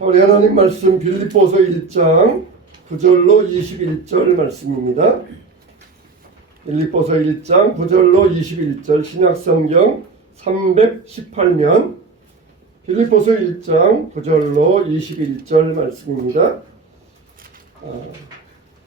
우리 하나님 말씀 빌립보서 1장 9절로 21절 말씀입니다. 빌립보서 1장 9절로 21절 신약성경 318면 빌립보서 1장 9절로 21절 말씀입니다.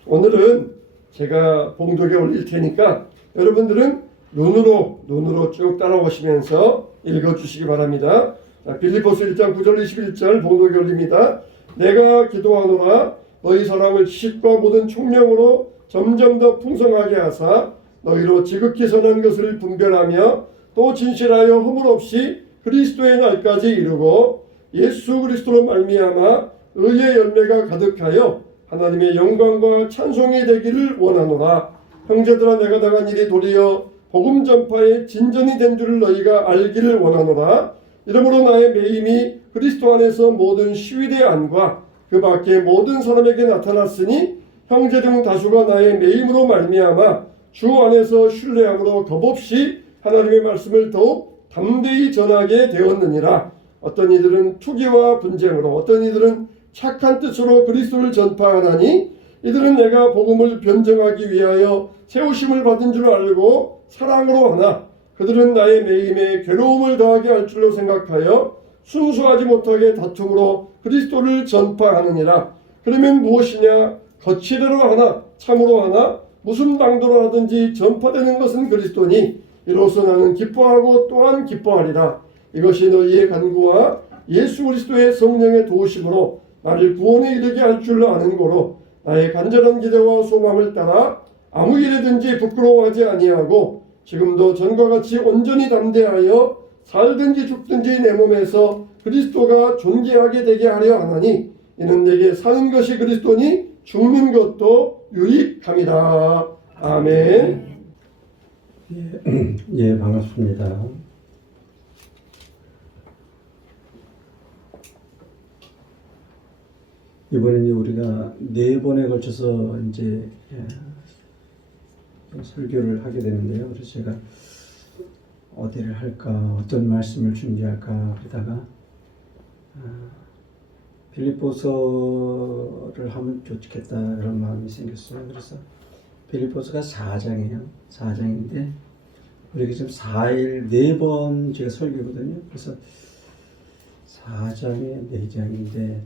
오늘은 제가 봉독에 올릴 테니까 여러분들은 눈으로 쭉 따라오시면서 읽어주시기 바랍니다. 빌립보서 1장 9절 21절 봉독에 올립니다. 내가 기도하노라 너희 사랑을 지식과 모든 총명으로 점점 더 풍성하게 하사 너희로 지극히 선한 것을 분별하며 또 진실하여 허물 없이 그리스도의 날까지 이루고 예수 그리스도로 말미암아 의의 열매가 가득하여 하나님의 영광과 찬송이 되기를 원하노라. 형제들아 내가 당한 일이 도리어 복음 전파의 진전이 된 줄을 너희가 알기를 원하노라. 이러므로 나의 매임이 그리스도 안에서 모든 시위대 안과 그 밖에 모든 사람에게 나타났으니 형제 중 다수가 나의 매임으로 말미암아 주 안에서 신뢰함으로 겁없이 하나님의 말씀을 더욱 담대히 전하게 되었느니라. 어떤 이들은 투기와 분쟁으로 어떤 이들은 착한 뜻으로 그리스도를 전파하나니 이들은 내가 복음을 변증하기 위하여 세우심을 받은 줄 알고 사랑으로 하나 그들은 나의 매임에 괴로움을 더하게 할 줄로 생각하여 순수하지 못하게 다툼으로 그리스도를 전파하느니라. 그러면 무엇이냐? 거칠애로 하나 참으로 하나 무슨 방도로 하든지 전파되는 것은 그리스도니 이로써 나는 기뻐하고 또한 기뻐하리라. 이것이 너희의 간구와 예수 그리스도의 성령의 도우심으로 나를 구원에 이르게 할 줄 아는 고로 나의 간절한 기대와 소망을 따라 아무 일에든지 부끄러워하지 아니하고 지금도 전과 같이 온전히 담대하여 살든지 죽든지 내 몸에서 그리스도가 존귀하게 되게 하려 하나니 이는 내게 사는 것이 그리스도니 죽는 것도 유익함이다. 아멘. 예, 반갑습니다. 이번에는 우리가 4번에 걸쳐서 이제 설교를 하게 되는데요. 그래서 제가 어디를 할까, 어떤 말씀을 준비할까 그러다가 빌립보서를 하면 좋겠다 이런 마음이 생겼어요. 그래서 빌립보서가 4장이에요. 4장인데 우리가 지금 4일 4번 제가 설교거든요. 그래서 4장에 4장인데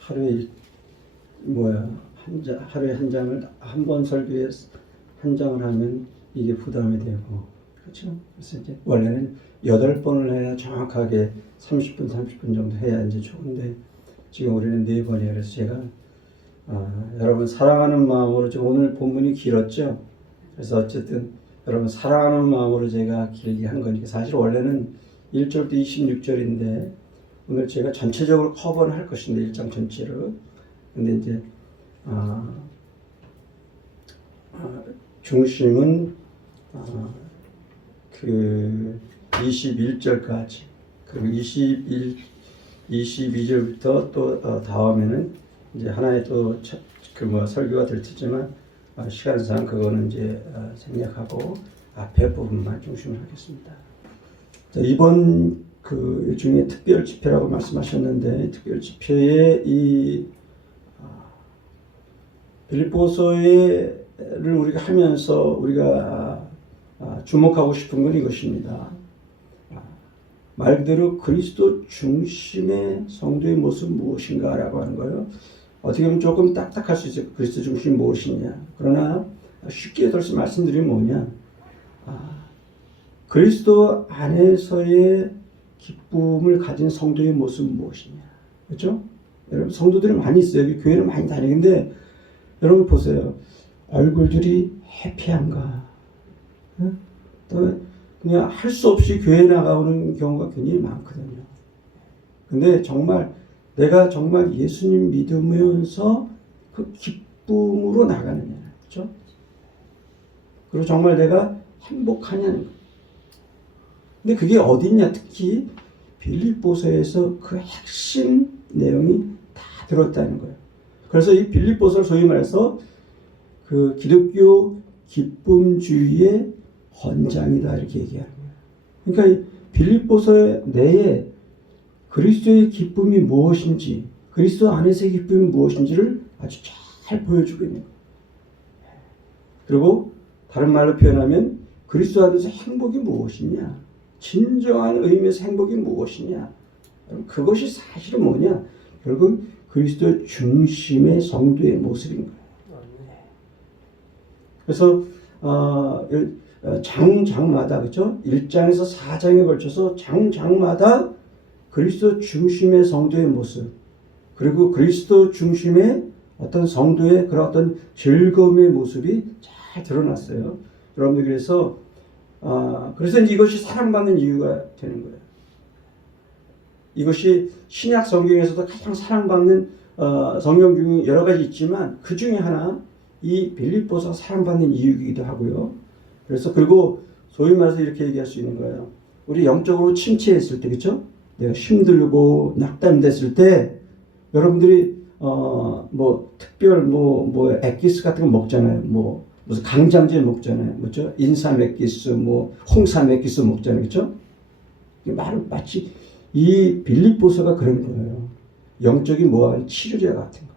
하루에 하루에 한 장을 한 번 설교에 한 장을 하면 이게 부담이 되고 그렇죠. 그래서 이제 원래는 8번을 해야 정확하게 30분 정도 해야 이제 좋은데 지금 우리는 4번이에요. 그래서 제가 여러분 사랑하는 마음으로 좀 오늘 본문이 길었죠. 그래서 어쨌든 여러분 사랑하는 마음으로 제가 길게 한 거니까 사실 원래는 1절부터 26절인데 오늘 제가 전체적으로 커버는 할 것인데 1장 전체로 근데 이제 중심은 그 21절까지 그리고 22절부터 또 다음에는 이제 하나의 또 설교가 될 테지만 시간상 그거는 이제 생략하고 앞에 부분만 중심을 하겠습니다. 자, 이번 그 일종의 특별 집회라고 말씀하셨는데 특별 집회의 이 빌립보서를 우리가 하면서 우리가 주목하고 싶은 건 이것입니다. 말 그대로 그리스도 중심의 성도의 모습 무엇인가라고 하는 거예요. 어떻게 보면 조금 딱딱할 수 있어요. 그리스도 중심이 무엇이냐. 그러나 쉽게 들어서 말씀드리면 뭐냐. 그리스도 안에서의 기쁨을 가진 성도의 모습은 무엇이냐. 그렇죠? 여러분 성도들이 많이 있어요. 여기 교회는 많이 다니는데 여러분 보세요. 얼굴들이 해피한가. 또 그냥 할 수 없이 교회 나가오는 경우가 굉장히 많거든요. 근데 정말 내가 정말 예수님 믿으면서 그 기쁨으로 나가느냐. 그렇죠? 그리고 정말 내가 행복하냐는 거. 근데 그게 어딨냐. 특히 빌립보서에서 그 핵심 내용이 다 들었다는 거예요. 그래서 이 빌립보서를 소위 말해서 그 기독교 기쁨주의의 헌장이다 이렇게 얘기하는 거예요. 그러니까 이 빌립보서 내에 그리스도의 기쁨이 무엇인지 그리스도 안에서의 기쁨이 무엇인지를 아주 잘 보여주고 있는 거예요. 그리고 다른 말로 표현하면 그리스도 안에서 행복이 무엇이냐, 진정한 의미에서 행복이 무엇이냐, 그것이 사실은 뭐냐, 결국 그리스도 중심의 성도의 모습인 거예요. 그래서 장마다, 그렇죠? 1장에서 4장에 걸쳐서 장마다 그리스도 중심의 성도의 모습, 그리고 그리스도 중심의 어떤 성도의 그런 어떤 즐거움의 모습이 잘 드러났어요. 여러분들, 그래서 이제 이것이 사랑받는 이유가 되는 거예요. 이것이 신약 성경에서도 가장 사랑받는 성경 중에 여러 가지 있지만 그 중에 하나, 이 빌립보서 사랑받는 이유이기도 하고요. 그래서 그리고 소위 말해서 이렇게 얘기할 수 있는 거예요. 우리 영적으로 침체했을 때, 그렇죠? 내가 힘들고 낙담됐을 때 여러분들이 특별 액기스 같은 거 먹잖아요. 무슨 강장제 먹잖아요. 그렇죠? 인삼 액기스, 홍삼 액기스 먹잖아요. 그렇죠? 마치 이 빌립보서가 그런 거예요. 영적인 치료제 같은 거예요.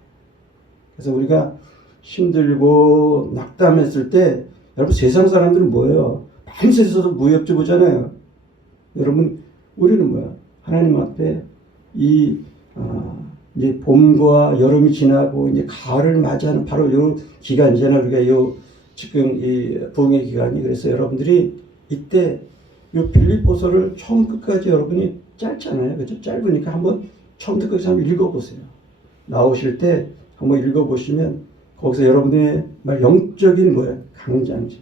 그래서 우리가 힘들고 낙담했을 때, 여러분, 세상 사람들은 뭐예요? 밤새서도 무협지 보잖아요. 여러분, 우리는 하나님 앞에 이제 봄과 여름이 지나고 이제 가을을 맞이하는 바로 요 기간이잖아요. 우리가 지금 이 부흥의 기간이. 그래서 여러분들이 이때 요 빌립보서를 처음 끝까지 여러분이 짧잖아요. 그렇죠? 짧으니까 한번 처음부터 끝까지 한번 읽어보세요. 나오실 때 한번 읽어보시면 거기서 여러분의 영적인 강장제,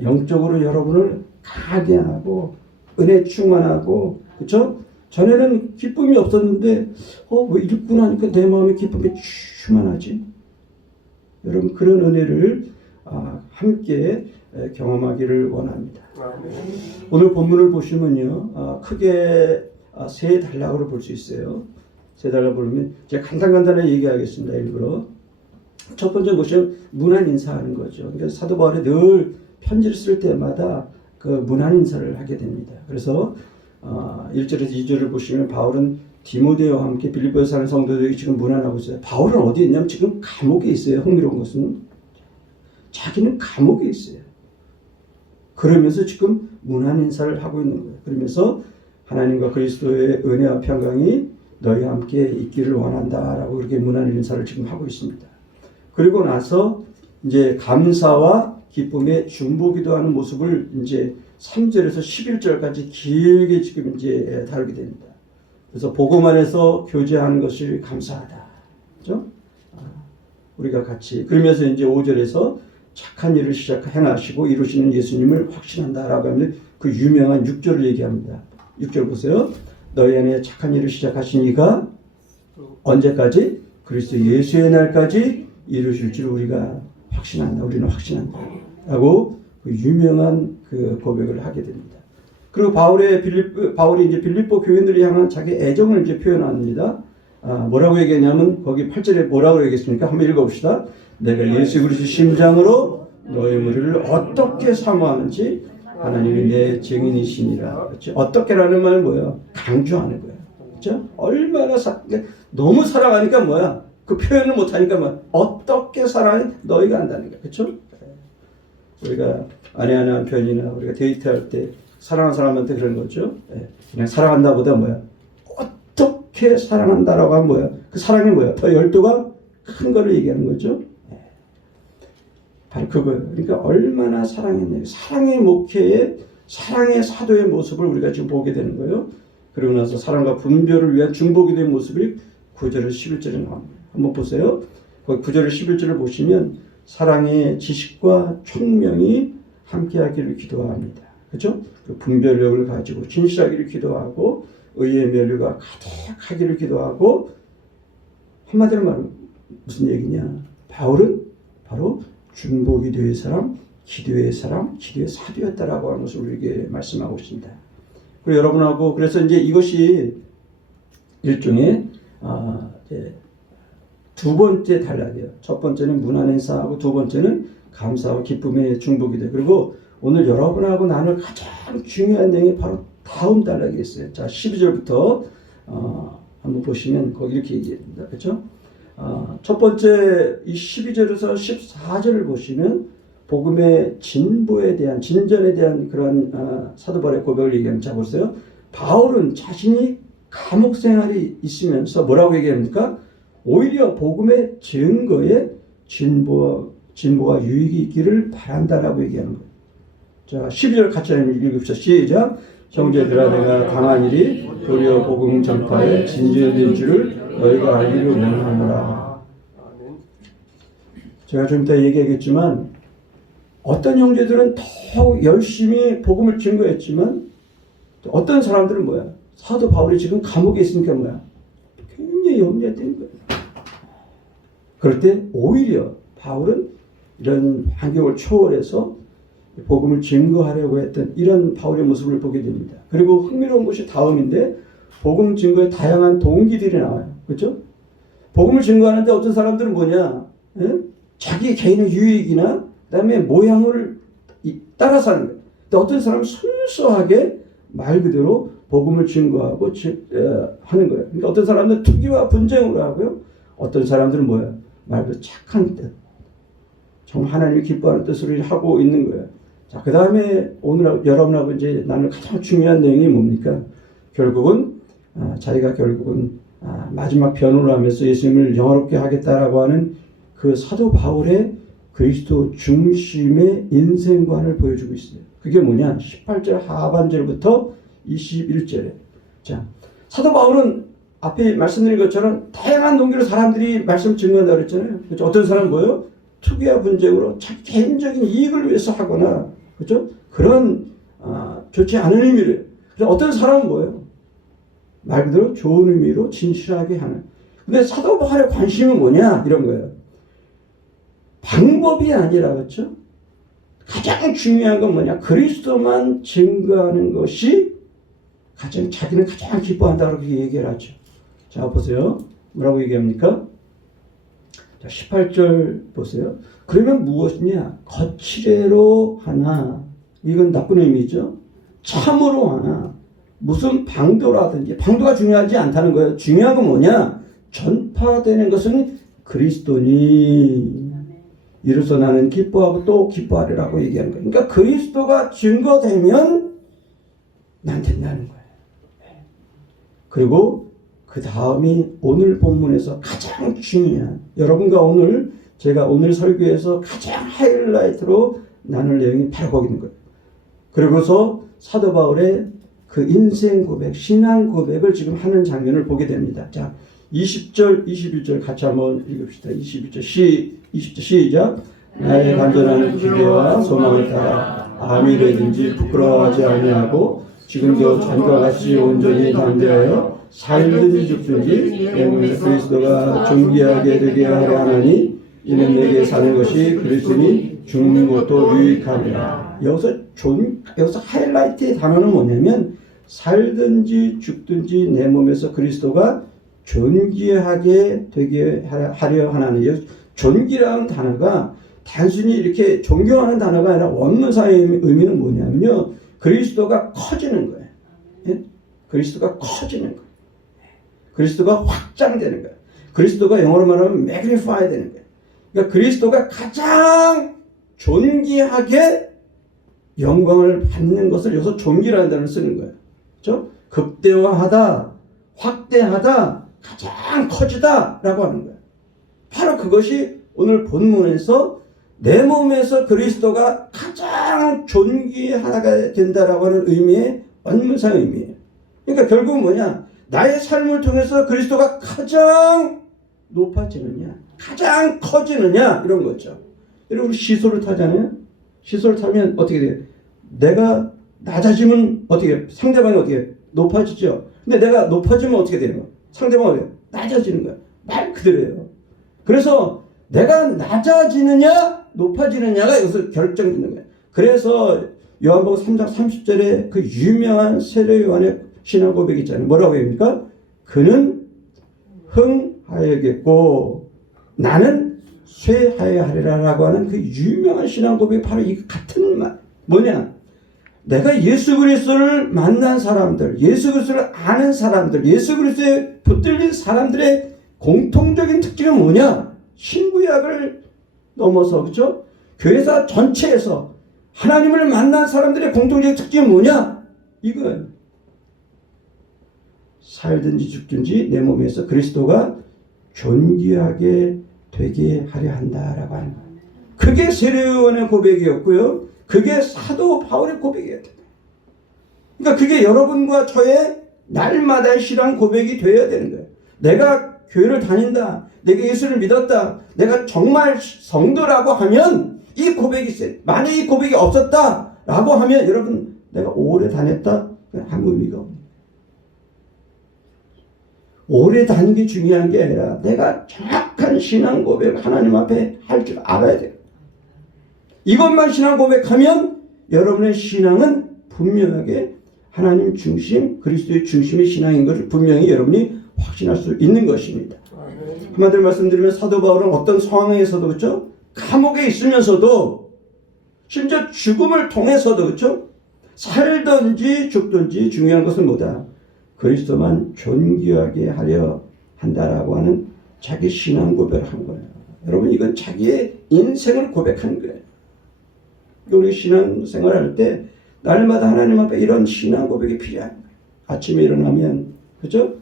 영적으로 여러분을 강하게 하고 은혜 충만하고, 그렇죠? 전에는 기쁨이 없었는데 왜 읽고 나니까 내 마음에 기쁨이 충만하지? 여러분, 그런 은혜를 함께 경험하기를 원합니다. 오늘 본문을 보시면요, 크게 세 단락으로 볼 수 있어요. 세 단락 보면 제가 간단하게 얘기하겠습니다. 일부러. 첫 번째 보시면 문안 인사하는 거죠. 그러니까 사도 바울이 늘 편지를 쓸 때마다 그 문안 인사를 하게 됩니다. 그래서 1절에서 2절을 보시면 바울은 디모데와 함께 빌립보에 사는 성도들에게 지금 문안하고 있어요. 바울은 어디에 있냐면 지금 감옥에 있어요. 흥미로운 것은 자기는 감옥에 있어요. 그러면서 지금 문안 인사를 하고 있는 거예요. 그러면서 하나님과 그리스도의 은혜와 평강이 너희와 함께 있기를 원한다라고 그렇게 문안 인사를 지금 하고 있습니다. 그리고 나서 이제 감사와 기쁨의 중보기도하는 모습을 이제 3절에서 11절까지 길게 지금 이제 다루게 됩니다. 그래서 복음 안에서 교제하는 것을 감사하다. 그죠? 우리가 같이. 그러면서 이제 5절에서 착한 일을 행하시고 이루시는 예수님을 확신한다라고 하면 그 유명한 6절을 얘기합니다. 6절 보세요. 너희 안에 착한 일을 시작하신 이가 언제까지? 그리스도 예수의 날까지 이루실 줄 우리가 확신한다. 우리는 확신한다. 라고 그 유명한 그 고백을 하게 됩니다. 그리고 바울이 이제 빌립보 교인들이 향한 자기 애정을 이제 표현합니다. 뭐라고 얘기했냐면 거기 8절에 뭐라고 얘기했습니까? 한번 읽어봅시다. 내가 예수 그리스도 심장으로 너의 무리를 어떻게 사모하는지 하나님이 내 증인이시니라. 그렇죠? 어떻게라는 말은 뭐예요? 강조하는 거예요. 그렇죠? 얼마나 너무 사랑하니까 그 표현을 못하니까 어떻게 사랑해? 너희가 안다는 거예요. 그렇죠? 우리가 아내와 남편이나 우리가 데이트할 때 사랑하는 사람한테 그런 거죠. 그냥 사랑한다 보다 어떻게 사랑한다라고 하면 그 사랑이 더 열도가 큰 거를 얘기하는 거죠. 바로 그거예요. 그러니까 얼마나 사랑했냐. 사랑의 목회의, 사랑의 사도의 모습을 우리가 지금 보게 되는 거예요. 그리고 나서 사랑과 분별을 위한 중보기도의 모습이 9절에서 11절에 나옵니다. 한번 보세요. 9절에서 11절을 보시면 사랑의 지식과 총명이 함께하기를 기도합니다. 그렇죠? 그 분별력을 가지고 진실하기를 기도하고 의의 면류가 가득하기를 기도하고, 한마디로 말하면 무슨 얘기냐? 바울은 바로 중보기도의 사람, 기도의 사람, 기도의 사도였다라고 하는 것을 우리에게 말씀하고 있습니다. 그리고 여러분하고 그래서 이제 이것이 일종의 두 번째 단락이에요. 첫 번째는 문안 인사하고 두 번째는 감사와 기쁨의 중보기도. 그리고 오늘 여러분하고 나눌 가장 중요한 내용이 바로 다음 단락이 있어요. 자, 12절부터 한번 보시면 거기 이렇게 얘기합니다. 그렇죠? 첫 번째 이 12절에서 14절을 보시면 복음의 진보에 대한 진전에 대한 그런 사도 바울의 고백을 얘기합니다. 자 보세요. 바울은 자신이 감옥 생활이 있으면서 뭐라고 얘기합니까? 오히려 복음의 증거에 진보와 유익이 있기를 바란다라고 얘기하는 거예요. 자 12절 같이 읽읍시다. 시작. 형제들아 내가 당한 일이 도리어 복음 전파에 진전된 줄을 너희가 알기를 원하노라. 제가 좀 이따 얘기하겠지만 어떤 형제들은 더 열심히 복음을 증거했지만 어떤 사람들은 뭐야? 사도 바울이 지금 감옥에 있으니까 뭐야? 굉장히 염려되는 거예요. 그럴 때 오히려 바울은 이런 환경을 초월해서 복음을 증거하려고 했던 이런 바울의 모습을 보게 됩니다. 그리고 흥미로운 것이 다음인데 복음 증거에 다양한 동기들이 나와요. 그렇죠? 복음을 증거하는데 어떤 사람들은 뭐냐? 자기 개인의 유익이나 그다음에 모양을 따라서 하는 거예요. 근데 어떤 사람은 순수하게 말 그대로 복음을 증거하고 하는 거예요. 그러니까 어떤 사람들은 투기와 분쟁으로 하고요. 어떤 사람들은 뭐예요? 말 그대로 착한 뜻. 정말 하나님이 기뻐하는 뜻으로 하고 있는 거예요. 자, 그 다음에 오늘 여러분하고 이제 나눌 가장 중요한 내용이 뭡니까? 결국은 자기가 결국은 마지막 변호를 하면서 예수님을 영화롭게 하겠다라고 하는 그 사도 바울의 그리스도 중심의 인생관을 보여주고 있어요. 그게 뭐냐? 18절 하반절부터 21절에. 자, 사도 바울은 앞에 말씀드린 것처럼 다양한 동기로 사람들이 말씀 증거한다고 그랬잖아요. 그렇죠? 어떤 사람은 뭐예요? 투기와 분쟁으로 자기 개인적인 이익을 위해서 하거나, 그렇죠? 그런 좋지 않은 의미를. 어떤 사람은 뭐예요? 말 그대로 좋은 의미로 진실하게 하는. 근데 사도 바울의 관심은 뭐냐? 이런 거예요. 방법이 아니라, 그렇죠? 가장 중요한 건 뭐냐? 그리스도만 증거하는 것이 자기는 가장 기뻐한다고 그렇게 얘기를 하죠. 자, 보세요. 뭐라고 얘기합니까? 자, 18절 보세요. 그러면 무엇이냐? 거칠애로 하나. 이건 나쁜 의미죠. 참으로 하나. 무슨 방도라든지. 방도가 중요하지 않다는 거예요. 중요한 건 뭐냐? 전파되는 것은 그리스도니. 이로써 나는 기뻐하고 또 기뻐하리라고 얘기하는 거예요. 그러니까 그리스도가 증거되면 난 된다는 거예요. 그리고 그 다음이 오늘 본문에서 가장 중요한, 여러분과 오늘 제가 오늘 설교에서 가장 하이라이트로 나눌 내용이 바로 거기 있는 거예요. 그리고서 사도 바울의 그 인생 고백, 신앙 고백을 지금 하는 장면을 보게 됩니다. 자, 20절, 21절 같이 한번 읽읍시다. 20절 시작. 나의 간절한 기대와 소망을 따라 아미래든지 부끄러워하지 아니하고 지금도 전과 같이 온전히 담대하여 살든지 죽든지 내 몸에 그리스도가 존귀하게 되게 하려 하나니 이는 내게 사는 것이 그리스도니 죽는 것도 유익함이라. 여기서 하이라이트의 단어는 뭐냐면 살든지 죽든지 내 몸에서 그리스도가 존귀하게 되게 하려 하나니. 존귀라는 단어가 단순히 이렇게 존경하는 단어가 아니라 원문상의 의미는 뭐냐면요, 그리스도가 커지는 거예요. 예? 그리스도가 커지는 거예요. 그리스도가 확장되는 거예요. 그리스도가 영어로 말하면 magnify 되는 거예요. 그러니까 그리스도가 가장 존귀하게 영광을 받는 것을 여기서 존귀라는 단어를 쓰는 거예요. 그렇죠? 극대화하다, 확대하다, 가장 커지다 라고 하는 거예요. 바로 그것이 오늘 본문에서 내 몸에서 그리스도가 가장 존귀하게 된다라고 하는 의미의 원문상 의미예요. 그러니까 결국은 뭐냐? 나의 삶을 통해서 그리스도가 가장 높아지느냐, 가장 커지느냐, 이런 거죠. 여러분, 시소를 타잖아요. 시소를 타면 어떻게 돼요? 내가 낮아지면 어떻게 해요? 상대방이 어떻게 해요? 높아지죠. 근데 내가 높아지면 어떻게 되는 거예요? 상대방이 어떻게 해요? 낮아지는 거예요. 말 그대로예요. 그래서 내가 낮아지느냐 높아지느냐가 여기서 결정짓는 거예요. 그래서 요한복음 3장 30절에 그 유명한 세례 요한의 신앙 고백이 있잖아요. 뭐라고 합니까? 그는 흥하여겠고 나는 쇠하여 하리라 라고 하는 그 유명한 신앙 고백이 바로 이 같은 말. 뭐냐? 내가 예수 그리스도를 만난 사람들, 예수 그리스도를 아는 사람들, 예수 그리스도에 붙들린 사람들의 공통적인 특징은 뭐냐? 신구약을 넘어서, 그죠? 교회사 전체에서 하나님을 만난 사람들의 공통적인 특징은 뭐냐? 이건 살든지 죽든지 내 몸에서 그리스도가 존귀하게 되게 하려 한다라고 하는 거예요. 그게 세례요한의 고백이었고요. 그게 사도 바울의 고백이었다. 그러니까 그게 여러분과 저의 날마다의 신앙 고백이 되어야 되는 거예요. 내가 교회를 다닌다. 내가 예수를 믿었다. 내가 정말 성도라고 하면 이 고백이 있어요. 만약 이 고백이 없었다라고 하면 여러분 내가 오래 다녔다? 아무 의미가 없네요. 오래 다니는 게 중요한 게 아니라 내가 정확한 신앙 고백 하나님 앞에 할 줄 알아야 돼요. 이것만 신앙 고백하면 여러분의 신앙은 분명하게 하나님 중심, 그리스도의 중심의 신앙인 것을 분명히 여러분이 확신할 수 있는 것입니다. 한마디로 말씀드리면 사도 바울은 어떤 상황에서도 그렇죠? 감옥에 있으면서도 심지어 죽음을 통해서도 그렇죠? 살든지 죽든지 중요한 것은 뭐다? 그리스도만 존귀하게 하려 한다라고 하는 자기 신앙 고백을 한 거예요. 여러분 이건 자기의 인생을 고백한 거예요. 우리 신앙 생활할 때 날마다 하나님 앞에 이런 신앙 고백이 필요한 거예요. 아침에 일어나면 그죠?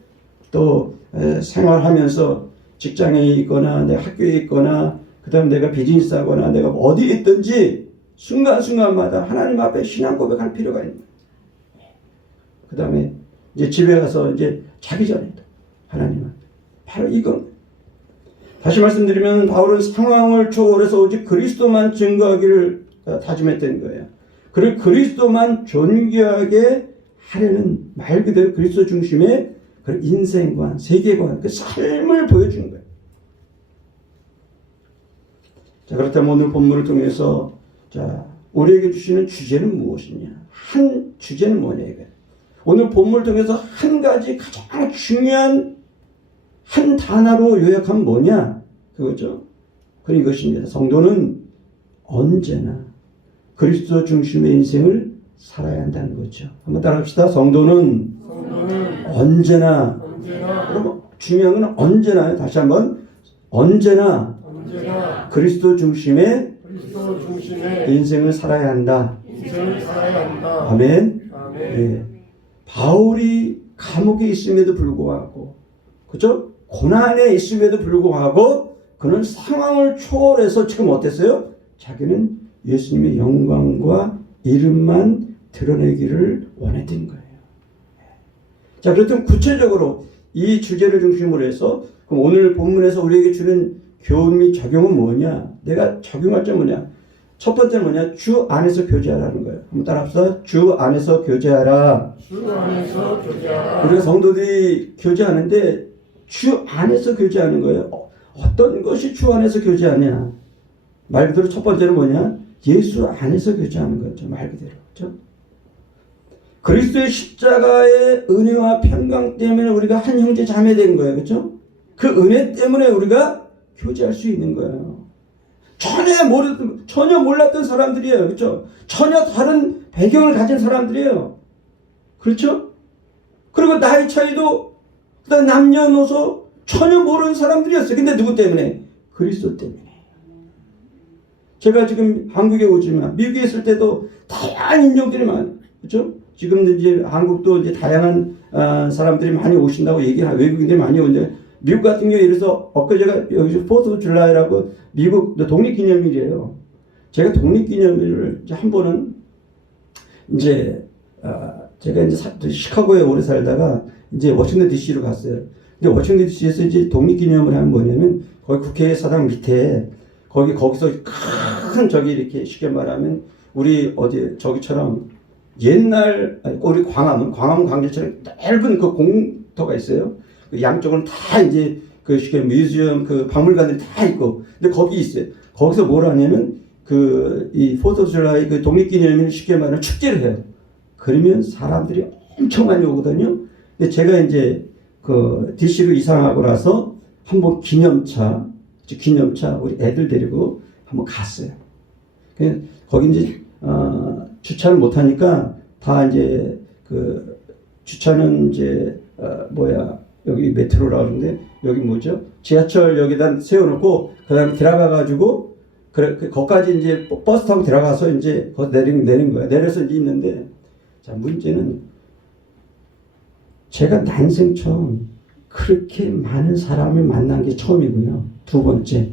또 생활하면서 직장에 있거나 내 학교에 있거나 그 다음에 내가 비즈니스 하거나 내가 어디에 있든지 순간순간마다 하나님 앞에 신앙 고백할 필요가 있는 거예요. 그 다음에 이제 집에 가서 이제 자기 전에도 하나님 앞에 바로 이건 다시 말씀드리면 바울은 상황을 초월해서 오직 그리스도만 증거하기를 다짐했던 거예요. 그리고 그리스도만 존귀하게 하려는 말 그대로 그리스도 중심의 그 인생관, 세계관, 그 삶을 보여주는 거예요. 자, 그렇다면 오늘 본문을 통해서 자, 우리에게 주시는 주제는 무엇이냐? 한 주제는 뭐냐 이거예요. 오늘 본문을 통해서 한 가지 가장 중요한 한 단어로 요약하면 뭐냐? 그거죠. 그런 이것입니다. 성도는 언제나 그리스도 중심의 인생을 살아야 한다는 거죠. 한번 따라합시다. 성도는 언제나. 여러분 중요한 건 언제나요. 다시 한번 언제나 그리스도 중심의 인생을 살아야 한다. 아멘. 네. 바울이 감옥에 있음에도 불구하고 그죠? 고난에 있음에도 불구하고 그는 상황을 초월해서 지금 어땠어요? 자기는 예수님의 영광과 이름만 드러내기를 원했던 거예요. 자, 그렇다면 구체적으로 이 주제를 중심으로 해서 그럼 오늘 본문에서 우리에게 주는 교훈 및 적용은 뭐냐? 내가 적용할 점 뭐냐? 첫 번째는 뭐냐? 주 안에서 교제하라는 거예요. 한번 따라합시다. 주 안에서 교제하라. 주 안에서 교제하라. 우리가 성도들이 교제하는데 주 안에서 교제하는 거예요. 어떤 것이 주 안에서 교제하냐? 말 그대로 첫 번째는 뭐냐? 예수 안에서 교제하는 거죠. 말 그대로. 그렇죠? 그리스도의 십자가의 은혜와 평강 때문에 우리가 한 형제 자매 된 거예요. 그렇죠? 그 은혜 때문에 우리가 교제할 수 있는 거예요. 전혀 몰랐던 사람들이에요. 그렇죠? 전혀 다른 배경을 가진 사람들이에요. 그렇죠? 그리고 나이 차이도 그다음 남녀노소 전혀 모르는 사람들이었어요. 근데 누구 때문에? 그리스도 때문에. 제가 지금 한국에 오지만 미국에 있을 때도 다양한 인종들이 많아요. 그렇죠? 지금 이제 한국도 이제 다양한 사람들이 많이 오신다고 얘기하고 외국인들이 많이 오는데 미국 같은 경우에 이래서 엊그제가 여기서 4th of July라고 미국 독립기념일이에요. 제가 독립기념일을 이제 한 번은 이제 제가 이제 시카고에 오래 살다가 이제 워싱턴 DC로 갔어요. 근데 워싱턴 DC에서 이제 독립기념을 하면 뭐냐면 거기 국회의사당 밑에 거기서 큰 저기 이렇게 쉽게 말하면 우리 어디 저기처럼 옛날 우리 광화문 광장처럼 넓은 그 공터가 있어요. 그 양쪽은 다 이제 그 쉽게 뮤지엄 그 박물관들이 다 있고 근데 거기 있어요. 거기서 뭘 하냐면 그 이 4th of July 그 독립기념일 쉽게 말하면 축제를 해요. 그러면 사람들이 엄청 많이 오거든요. 근데 제가 이제 그 DC로 이상하고 나서 한번 기념차 우리 애들 데리고 한번 갔어요. 거기 이제 주차를 못 하니까 다 이제 그 주차는 이제 여기 메트로라고 하는데 여기 뭐죠? 지하철역에다 세워놓고 그다음에 들어가가지고 거기까지 이제 버스 타고 들어가서 이제 거기 내린 거야. 내려서 이제 있는데 자 문제는 제가 난생 처음 그렇게 많은 사람을 만난 게 처음이고요. 두 번째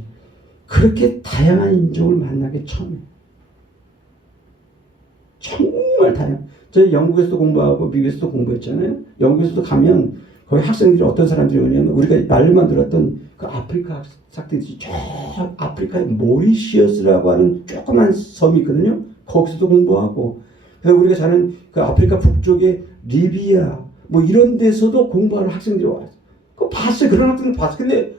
그렇게 다양한 인종을 만난 게 처음이에요. 정말 다양. 제가 영국에서도 공부하고 미국에서도 공부했잖아요. 영국에서도 가면 거기 학생들이 어떤 사람들이 오냐면 우리가 말로만 들었던 그 아프리카 학생들이 저 아프리카의 모리시어스라고 하는 조그만 섬이 있거든요. 거기서도 공부하고 그래서 우리가 사는 그 아프리카 북쪽의 리비아 뭐 이런 데서도 공부하는 학생들이 와요. 그거 봤어요. 그런 학생들 봤어요. 근데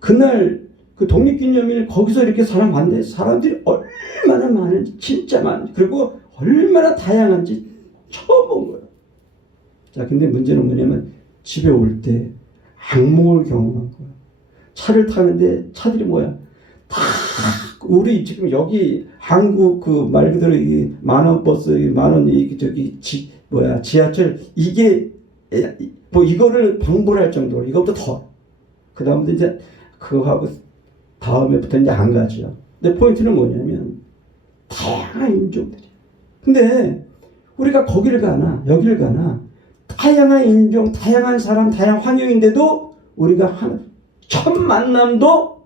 그날 그 독립기념일 거기서 이렇게 사람 봤는데 사람들이 얼마나 많은지 진짜 많은지 그리고 얼마나 다양한지 처음 본 거예요. 자, 근데 문제는 뭐냐면 집에 올 때 악몽을 경험한 거예요. 차를 타는데 차들이 뭐야? 다 우리 지금 여기 한국 그 말 그대로 이 만원 버스 만원 이 저기 지하철 이게 뭐 이거를 방불할 정도로 이것보다 더 그다음부터 이제 그거 하고 다음에부터 이제 안 가죠. 근데 포인트는 뭐냐면 다양한 인종들이. 근데 우리가 거기를 가나 여기를 가나 다양한 인종, 다양한 사람, 다양한 환경인데도 우리가 첫 만남도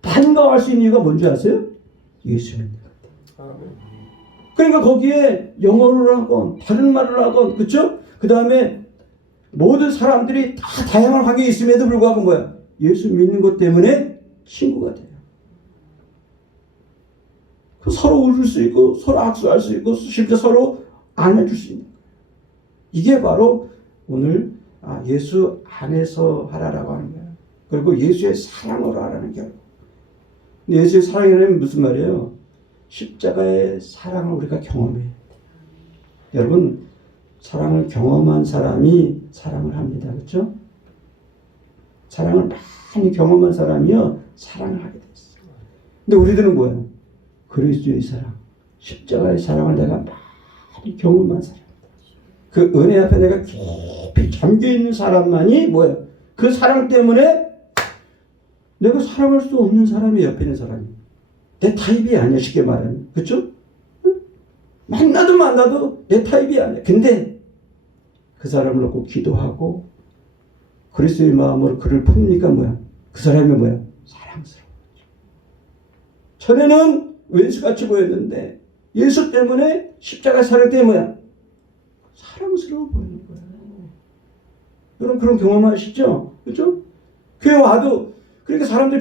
반가워할 수 있는 이유가 뭔지 아세요? 예수님. 그러니까 거기에 영어를 하건 다른 말을 하건 그렇죠? 그 다음에 모든 사람들이 다 다양한 환경에 있음에도 불구하고 뭐야? 예수 믿는 것 때문에 친구가 돼요. 서로 웃을 수 있고 서로 악수할 수 있고 심지어 서로 안아줄 수 있는 거예요. 이게 바로 오늘 예수 안에서 하라라고 하는 거예요. 그리고 예수의 사랑으로 하라는 거예요. 근데 예수의 사랑이라면 무슨 말이에요? 십자가의 사랑을 우리가 경험해야 돼요. 여러분 사랑을 경험한 사람이 사랑을 합니다. 그렇죠? 사랑을 많이 경험한 사람이요 사랑을 하게 됐어요. 근데 우리들은 뭐예요? 그리스도의 사랑, 십자가의 사랑을 내가 많이 경험한 사람. 그 은혜 앞에 내가 깊이 잠겨있는 사람만이 뭐예요? 그 사랑 때문에 내가 사랑할 수 없는 사람이 옆에 있는 사람이 내 타입이 아니야 쉽게 말하면. 그렇죠? 만나도 내 타입이 아니야. 근데 그 사람을 놓고 기도하고 그리스도의 마음으로 그를 품으니까 뭐야? 그 사람이 뭐야? 사랑스러워. 전에는 왼수같이 보였는데 예수 때문에 십자가 사랑 때문에 뭐야? 사랑스러워 보이는 거야. 여러분 그런 경험하시죠? 그렇죠? 교회 와도 그러니까 사람들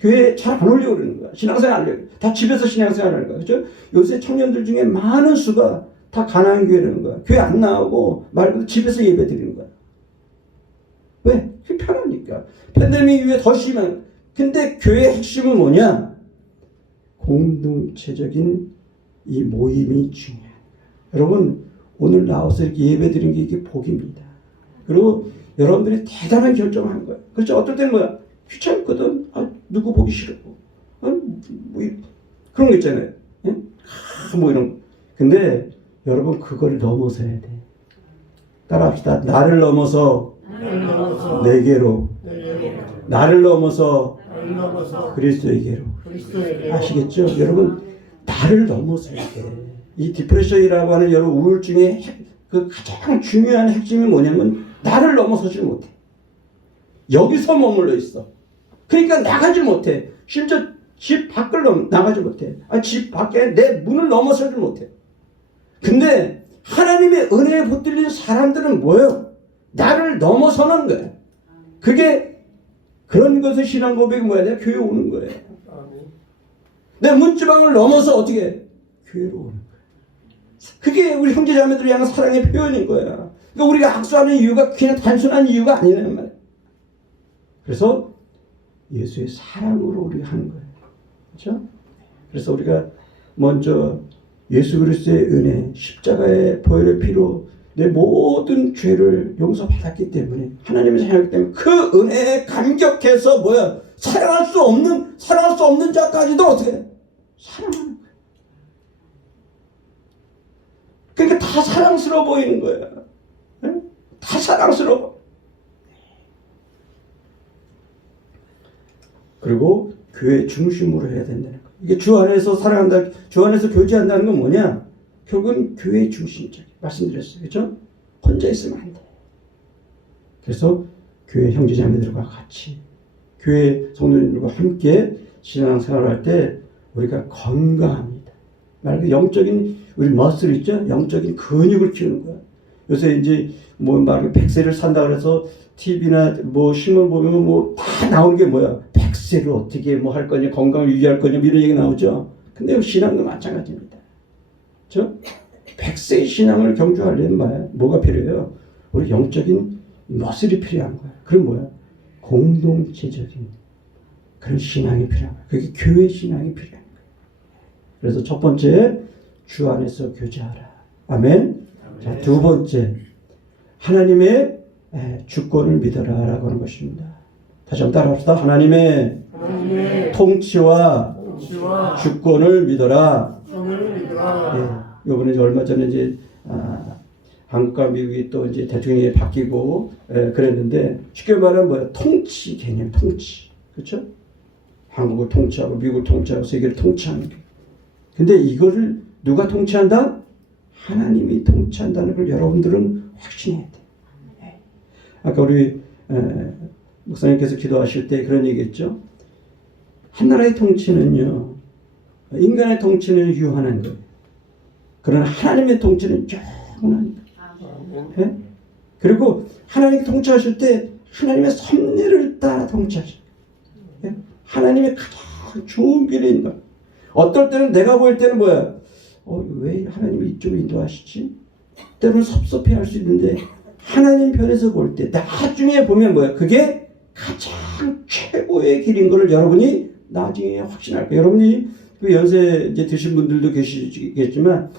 교회 잘 안 오려고 그러는 거야. 신앙생활 안 하려고. 다 집에서 신앙생활 하는 거야. 그렇죠? 요새 청년들 중에 많은 수가 다 가난한 교회라는 거야. 교회 안 나오고 말 그대로 집에서 예배 드리는 거야. 왜? 그게 편하니까. 팬데믹 이후에 더 심한. 근데 교회의 핵심은 뭐냐? 공동체적인 이 모임이 중요해요. 여러분 오늘 나와서 이렇게 예배 드리는 게 이게 복입니다. 그리고 여러분들이 대단한 결정을 한 거예요. 그렇죠? 어떨 때는 뭐야? 귀찮거든. 누구 보기 싫고. 그런 거 있잖아요. 예? 뭐 이런. 근데 여러분 그걸 넘어서 해야 돼. 따라합시다. 나를 넘어서 내게로. 나를 넘어서 그리스도에게로. 아시겠죠? 여러분 나를 넘어서야 돼. 이 디프레션이라고 하는 여러분 우울증의 그 가장 중요한 핵심이 뭐냐면 나를 넘어서지 못해. 여기서 머물러 있어. 그러니까 나가지 못해. 심지어 집 밖을 나가지 못해. 집 밖에 내 문을 넘어서지 못해. 근데 하나님의 은혜에 붙들린 사람들은 뭐예요? 나를 넘어서는 거예요. 그게 그런 것의 신앙 고백이 뭐야? 내가 교회 오는 거예요. 내 문지방을 넘어서 어떻게 해? 교회로 오는 거예요. 그게 우리 형제자매들을 향한 사랑의 표현인 거야. 그러니까 우리가 악수하는 이유가 그냥 단순한 이유가 아니란 말이야. 그래서 예수의 사랑으로 우리가 하는 거예요. 그렇죠? 그래서 우리가 먼저 예수 그리스도의 은혜, 십자가의 보혈의 피로 내 모든 죄를 용서받았기 때문에 하나님의 사랑이기 때문에 그 은혜에 감격해서 뭐야? 사랑할 수 없는 자까지도 어떻게 해? 사랑하는 거예요. 그러니까 다 사랑스러워 보이는 거야. 예? 다 사랑스러워. 그리고 교회 중심으로 해야 된다는 거야. 이게 주 안에서 사랑한다, 주 안에서 교제한다는 건 뭐냐? 결국은 교회 중심적. 말씀드렸어요. 그렇죠? 혼자 있으면 안 돼. 그래서 교회 형제자매들과 같이 교회 성도님들과 함께 신앙생활을 할 때 우리가 건강합니다. 말 그대로 영적인 우리 머슬 있죠? 영적인 근육을 키우는 거야. 요새 이제 뭐 말 100세를 산다 그래서 TV나 뭐 신문 보면 뭐 다 나오는 게 뭐야? 100세를 어떻게 뭐 할 거냐, 건강을 유지할 거냐 이런 얘기 나오죠. 근데 신앙도 마찬가지입니다. 그렇죠? 100세의 신앙을 경주하려면 뭐가 필요해요? 우리 영적인 머슬이 필요한 거야. 그럼 뭐야? 공동체적인 그런 신앙이 필요한 거야. 그게 교회 신앙이 필요한 거야. 그래서 첫 번째, 주 안에서 교제하라. 아멘. 자, 두 번째, 하나님의 주권을 믿어라라고 하는 것입니다. 다시 한번 따라합시다. 하나님의 통치와 주권을 믿어라. 예, 이번에 얼마 전에 이제 한국과 미국이 또 이제 대통령이 바뀌고 그랬는데 쉽게 말하면 뭐야? 통치 개념, 통치. 그렇죠? 한국을 통치하고 미국을 통치하고 세계를 통치하는 게. 근데 이거를 누가 통치한다? 하나님이 통치한다는 걸 여러분들은 확신해야 돼. 아까 우리 목사님께서 기도하실 때 그런 얘기했죠. 한 나라의 통치는요, 인간의 통치는 유한한 거예요. 그러나 하나님의 통치는 영원한 거예요. 네? 그리고 하나님이 통치하실 때 하나님의 섭리를 따라 통치하셔요. 네? 하나님의 가장 좋은 길이 있는 거예요. 어떨 때는 내가 보일 때는 뭐야? 왜 하나님이 이쪽으로 인도하시지? 때로는 섭섭해할 수 있는데 하나님 편에서 볼 때 나중에 보면 뭐야? 그게 가장 최고의 길인 것을 여러분이 나중에 확신할 거예요. 여러분이 그 연세 이제 드신 분들도 계시겠지만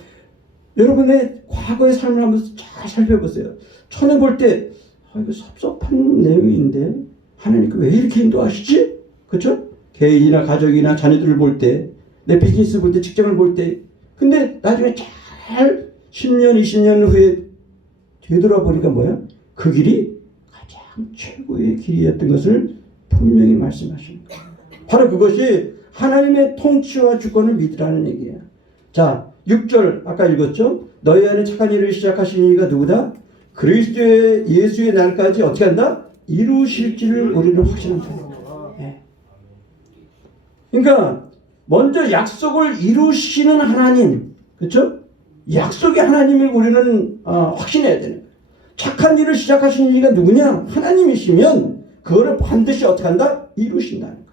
여러분의 과거의 삶을 한번 잘 살펴보세요. 처음에 볼 때 이거 섭섭한 내용인데 하나님께 왜 이렇게 인도하시지? 그렇죠? 개인이나 가족이나 자녀들을 볼 때, 내 비즈니스 볼 때, 직장을 볼 때, 근데 나중에 잘 10년, 20년 후에 되돌아보니까 뭐야? 그 길이 가장 최고의 길이었던 것을 분명히 말씀하십니다. 바로 그것이 하나님의 통치와 주권을 믿으라는 얘기예요. 자, 6절 아까 읽었죠? 너희 안에 착한 일을 시작하신 이가 누구다? 그리스도의 예수의 날까지 어떻게 한다? 이루실지를 우리는 확신한다. 네. 그러니까 먼저 약속을 이루시는 하나님, 그렇죠? 약속의 하나님을 우리는 확신해야 되는 거예요. 착한 일을 시작하신 이가 누구냐? 하나님이시면 그거를 반드시 어떻게 한다? 이루신다는 거예요.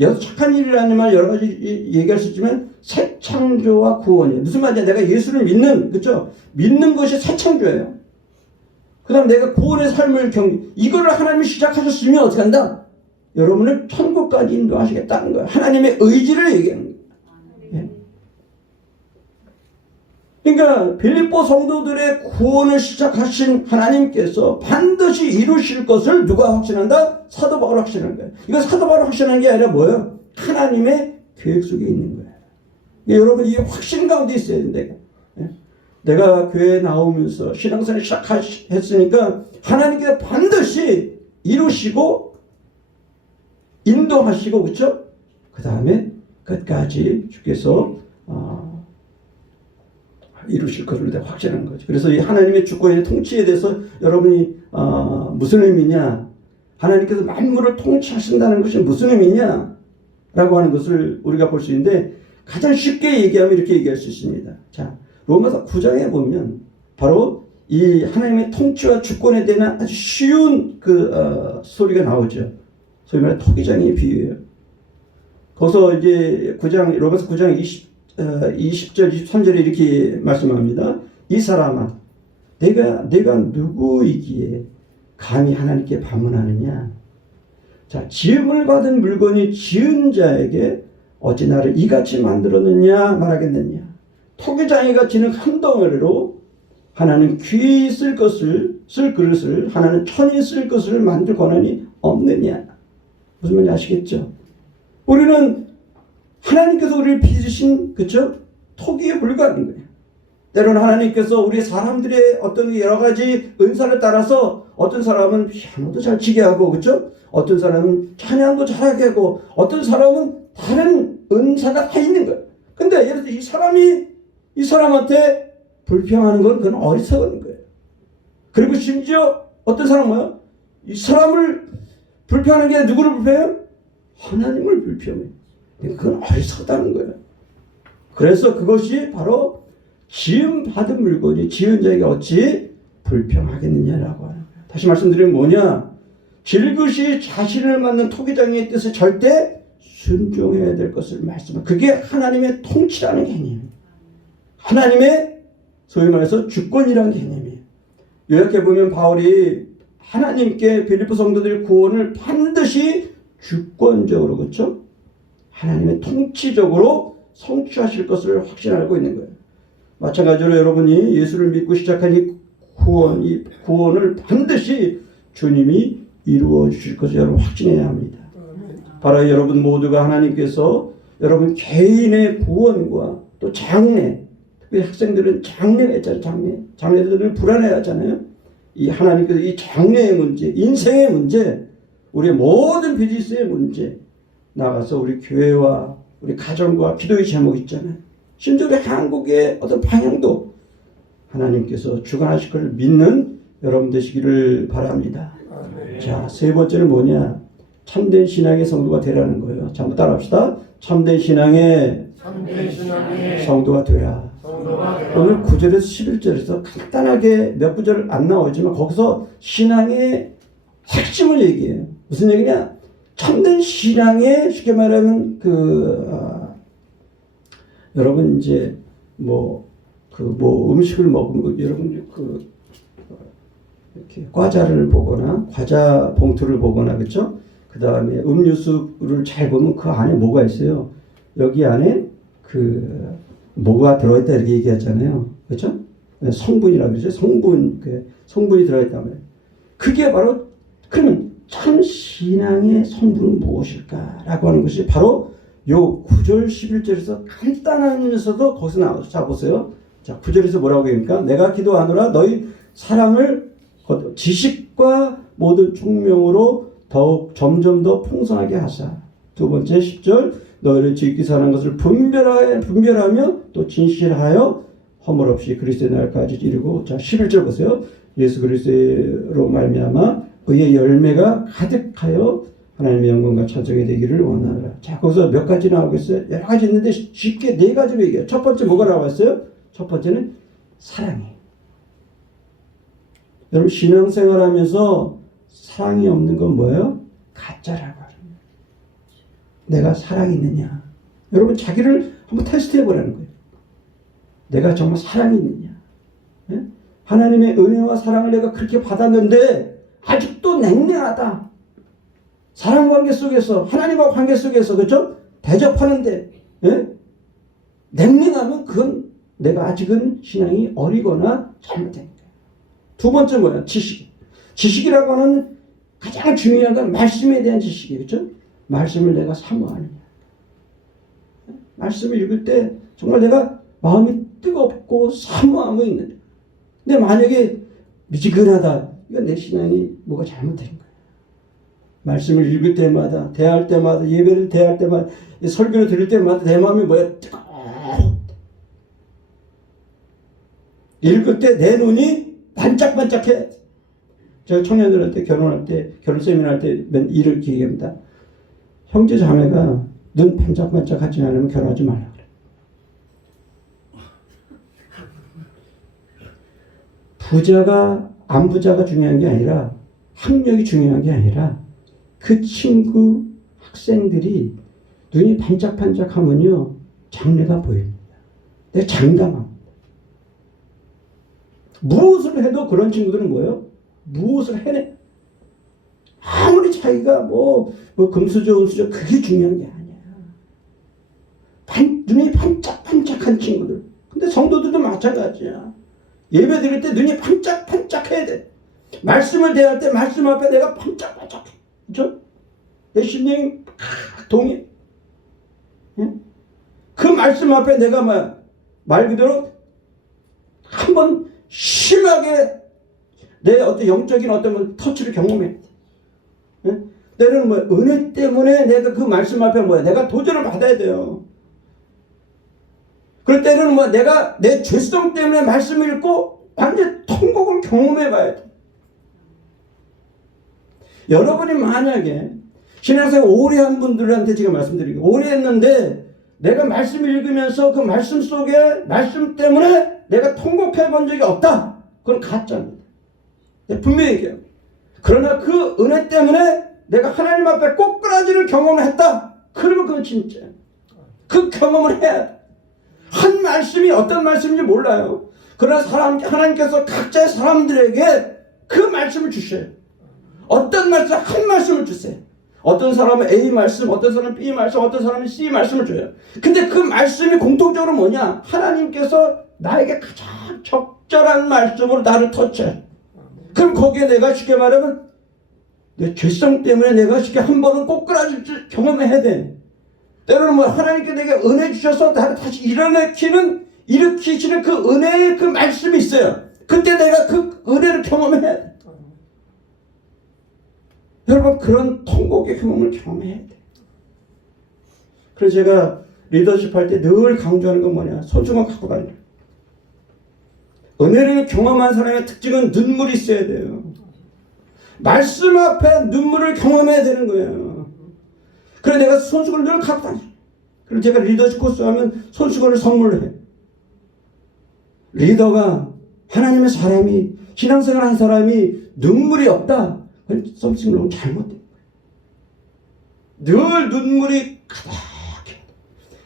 여기서 착한 일이라는 말 여러 가지 얘기할 수 있지만 새 창조와 구원이에요. 무슨 말이냐? 내가 예수를 믿는, 그렇죠? 믿는 것이 새 창조예요. 그 다음 내가 구원의 삶을 이거를 하나님이 시작하셨으면 어떻게 한다? 여러분을 천국까지 인도하시겠다는 거예요. 하나님의 의지를 얘기하는 거예요. 예. 그러니까 빌립보 성도들의 구원을 시작하신 하나님께서 반드시 이루실 것을 누가 확신한다? 사도 바울이 확신하는 거예요. 이거 사도 바울이 확신하는 게 아니라 뭐예요? 하나님의 계획 속에 있는 거예요. 여러분 이 확신 가운데 있어야 된다. 예. 내가 교회에 나오면서 신앙생활 시작했으니까 하나님께서 반드시 이루시고 인도하시고, 그렇죠? 그 다음에 끝까지 주께서 이루실 것을 내가 확신하는 거죠. 그래서 이 하나님의 주권의 통치에 대해서 여러분이 무슨 의미냐? 하나님께서 만물을 통치하신다는 것이 무슨 의미냐? 라고 하는 것을 우리가 볼 수 있는데 가장 쉽게 얘기하면 이렇게 얘기할 수 있습니다. 자, 로마서 9장에 보면 바로 이 하나님의 통치와 주권에 대한 아주 쉬운 소리가 나오죠. 소위 말해 토기장의 비유예요. 거기서 이제 로마서 9장 20절, 23절에 이렇게 말씀합니다. 이 사람아, 내가 누구이기에 감히 하나님께 반문하느냐? 자, 지음을 받은 물건이 지은 자에게 어찌 나를 이같이 만들었느냐 말하겠느냐? 토기장이가 지는 한 덩어리로 하나는 귀히 쓸 그릇을 하나는 천이 쓸 것을 만들 권한이 없느냐? 무슨 말인지 아시겠죠? 우리는 하나님께서 우리를 빚으신, 그쵸? 토기에 불과한 거예요. 때로는 하나님께서 우리 사람들의 어떤 여러 가지 은사를 따라서 어떤 사람은 피아노도 잘 치게 하고, 그렇죠? 어떤 사람은 찬양도 잘하게 하고, 어떤 사람은 다른 은사가 다 있는 거예요. 근데 예를 들어 이 사람이 이 사람한테 불평하는 건 그건 어리석은 거예요. 그리고 심지어 어떤 사람은 뭐야? 이 사람을 불평하는 게 누구를 불평해요? 하나님을 불평해요. 그건 어리석다는 거예요. 그래서 그것이 바로 지음 받은 물건이 지은 자에게 어찌 불평하겠느냐라고 하는 거예요. 다시 말씀드리면 뭐냐? 질그시 자신을 맞는 토기장의 뜻에 절대 순종해야 될 것을 말씀합니다. 그게 하나님의 통치라는 개념이에요. 하나님의 소위 말해서 주권이라는 개념이에요. 요약해 보면 바울이 하나님께 빌립보 성도들의 구원을 반드시 주권적으로, 그렇죠? 하나님의 통치적으로 성취하실 것을 확신 알고 있는 거예요. 마찬가지로 여러분이 예수를 믿고 시작한 이 구원을 반드시 주님이 이루어 주실 것을 여러분 확신해야 합니다. 바로 여러분 모두가 하나님께서 여러분 개인의 구원과 또 장래, 특히 학생들은 장래가 있잖아요. 장래들은 불안해하잖아요. 이 하나님께서 이 장래의 문제, 인생의 문제, 우리의 모든 비즈니스의 문제, 나가서 우리 교회와 우리 가정과 기도의 제목 있잖아요. 심지어 우리 한국의 어떤 방향도 하나님께서 주관하실 것을 믿는 여러분 되시기를 바랍니다. 자, 세 번째는 뭐냐? 참된 신앙의 성도가 되라는 거예요. 자, 한번 따라합시다. 참된 신앙의 성도가 되라. 오늘 9절에서 11절에서 간단하게 몇 구절 안 나오지만 거기서 신앙의 핵심을 얘기해요. 무슨 얘기냐? 참된 신앙의 쉽게 말하면 여러분 이제 음식을 먹으면 여러분 이렇게 과자를 보거나 과자 봉투를 보거나, 그렇죠? 그 다음에 음료수를 잘 보면 그 안에 뭐가 있어요? 여기 안에 뭐가 들어있다 이렇게 얘기하잖아요. 그렇죠? 성분이라고 그러죠. 성분이 들어있단 말이에요. 그게 바로, 그러면 참 신앙의 성분은 무엇일까라고 하는 것이 바로 요 9절 11절에서 간단하면서도 거기서 나오죠. 자, 보세요. 자, 9절에서 뭐라고 합니까? 내가 기도하노라 너희 사랑을 지식과 모든 총명으로 더욱 점점 더 풍성하게 하사. 두 번째 10절 너희를 지극히 사랑하는 것을 분별하며 또 진실하여 허물 없이 그리스도의 날까지 이루고. 자, 11절 보세요. 예수 그리스도로 말미암아 의의 열매가 가득하여 하나님의 영광과 찬송이 되기를 원하노라. 자, 거기서 몇 가지 나오겠어요? 여러 가지 있는데 쉽게 네 가지로 얘기해요. 첫 번째 뭐가 나왔어요? 첫 번째는 사랑이에요. 여러분 신앙생활 하면서 사랑이 없는 건 뭐예요? 가짜라고 하는 거예요. 내가 사랑이 있느냐? 여러분 자기를 한번 테스트 해보라는 거예요. 내가 정말 사랑이 있느냐? 네? 하나님의 은혜와 사랑을 내가 그렇게 받았는데 아직도 냉랭하다. 사랑 관계 속에서, 하나님과 관계 속에서, 그렇죠? 대접하는데 냉랭하면 그건 내가 아직은 신앙이 어리거나 잘못된 거예요. 두 번째 뭐야? 지식이라고 하는 가장 중요한 건 말씀에 대한 지식이에요. 그렇죠? 말씀을 내가 사모하느냐. 말씀을 읽을 때 정말 내가 마음이 뜨겁고 사모하고 있는데, 근데 만약에 미지근하다, 이건 내 신앙이 뭐가 잘못된 거예요. 말씀을 읽을 때마다, 대할 때마다, 예배를 대할 때마다, 설교를 들을 때마다 내 마음이 뭐야? 뜨거워. 읽을 때 내 눈이 반짝반짝해. 제가 청년들한테 결혼 세미나 할 때 이를 얘기합니다. 형제 자매가 눈 반짝반짝하지 않으면 결혼하지 말라 그래. 부자가 중요한 게 아니라, 학력이 중요한 게 아니라, 그 친구 학생들이 눈이 반짝반짝하면요 장래가 보입니다. 내가 장담합니다. 무엇을 해도 그런 친구들은 뭐예요? 무엇을 해내? 아무리 자기가 뭐 금수저 은수저 그게 중요한 게 아니야. 눈이 반짝반짝한 친구들. 근데 성도들도 마찬가지야. 예배 드릴 때 눈이 반짝반짝해야 돼. 말씀을 대할 때 말씀 앞에 내가 반짝반짝해. 그렇죠? 내 심령이 동해. 그 말씀 앞에 내가 말 그대로 한번 심하게 내 어떤 영적인 어떤 터치를 경험해. 예? 때로는 뭐야? 은혜 때문에 내가 그 말씀 앞에 뭐야? 내가 도전을 받아야 돼요. 그럴 때는 뭐 내가 내 죄성 때문에 말씀을 읽고 완전 통곡을 경험해 봐야 돼. 여러분이 만약에 신앙생활 오래 한 분들한테 제가 말씀드리고 오래 했는데 내가 말씀 읽으면서 그 말씀 속에 말씀 때문에 내가 통곡해 본 적이 없다. 그건 가짜입니다. 분명히 얘기해요. 그러나 그 은혜 때문에 내가 하나님 앞에 꼬꾸라지를 경험했다. 그러면 그건 진짜예요. 그 경험을 해야 돼. 한 말씀이 어떤 말씀인지 몰라요. 그러나 하나님께서 각자의 사람들에게 그 말씀을 주셔요. 어떤 말씀, 한 말씀을 주세요. 어떤 사람은 A 말씀, 어떤 사람은 B 말씀, 어떤 사람은 C 말씀을 줘요. 근데 그 말씀이 공통적으로 뭐냐? 하나님께서 나에게 가장 적절한 말씀으로 나를 터쳐요. 그럼 거기에 내가 쉽게 말하면 내 죄성 때문에 내가 쉽게 한 번은 꼬꾸라질 경험해야 돼. 때로는 뭐 하나님께 내게 은혜 주셔서 나를 다시 일으키시는 그 은혜의 그 말씀이 있어요. 그때 내가 그 은혜를 경험해야 돼. 여러분 그런 통곡의 경험을 경험해야 돼. 그래서 제가 리더십 할 때 늘 강조하는 건 뭐냐? 손수건 갖고 다녀. 은혜를 경험한 사람의 특징은 눈물이 있어야 돼요. 말씀 앞에 눈물을 경험해야 되는 거예요. 그래서 내가 손수건을 늘 갖고 다녀. 그리고 제가 리더십 코스 하면 손수건을 선물을 해. 리더가 하나님의 사람이 신앙생활 한 사람이 눈물이 없다. 그건 썸씽 너무 잘못된 거예요. 늘 눈물이 가득해.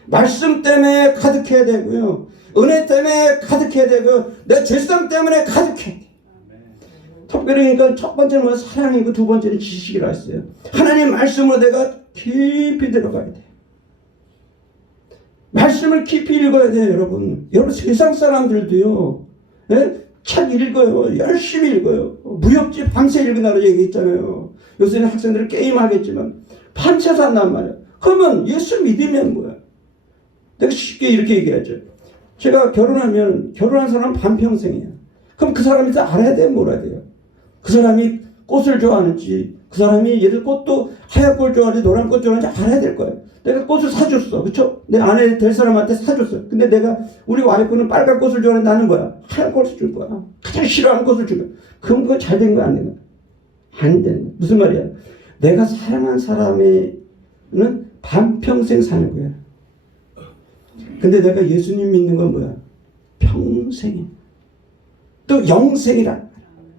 말씀 때문에 가득해야 되고요. 은혜 때문에 가득해야 되고 내 죄성 때문에 가득해야 돼. 특별히 그러니까 첫 번째는 뭐 사랑이고 두 번째는 지식이라 했어요. 하나님의 말씀으로 내가 깊이 들어가야 돼. 말씀을 깊이 읽어야 돼요, 여러분. 여러분 세상 사람들도요. 예? 책 읽어요. 열심히 읽어요. 무협지 밤새 읽는다고 얘기했잖아요. 요새는 학생들은 게임하겠지만 밤새서 한단 말이야. 그러면 예수 믿으면 뭐야? 내가 쉽게 이렇게 얘기하죠. 제가 결혼한 사람은 반평생이야. 그럼 그 사람이 다 알아야 돼요? 몰라야 돼요? 그 사람이 꽃을 좋아하는지, 그 사람이 얘들 꽃도 하얀 꽃 좋아하는지 노란 꽃 좋아하는지 알아야 될 거예요. 내가 꽃을 사줬어. 그쵸? 내 아내 될 사람한테 사줬어. 근데 내가 우리 와이프는 빨간 꽃을 좋아하는데 나는 뭐야? 하얀 꽃을 줄 거야. 가장 싫어하는 꽃을 줄 거야. 그럼 그거 잘 된 거야? 안 된 거야? 안 된 거야. 무슨 말이야? 내가 사랑한 사람에는 반평생 사는 거야. 근데 내가 예수님 믿는 건 뭐야? 평생이야. 또 영생이라.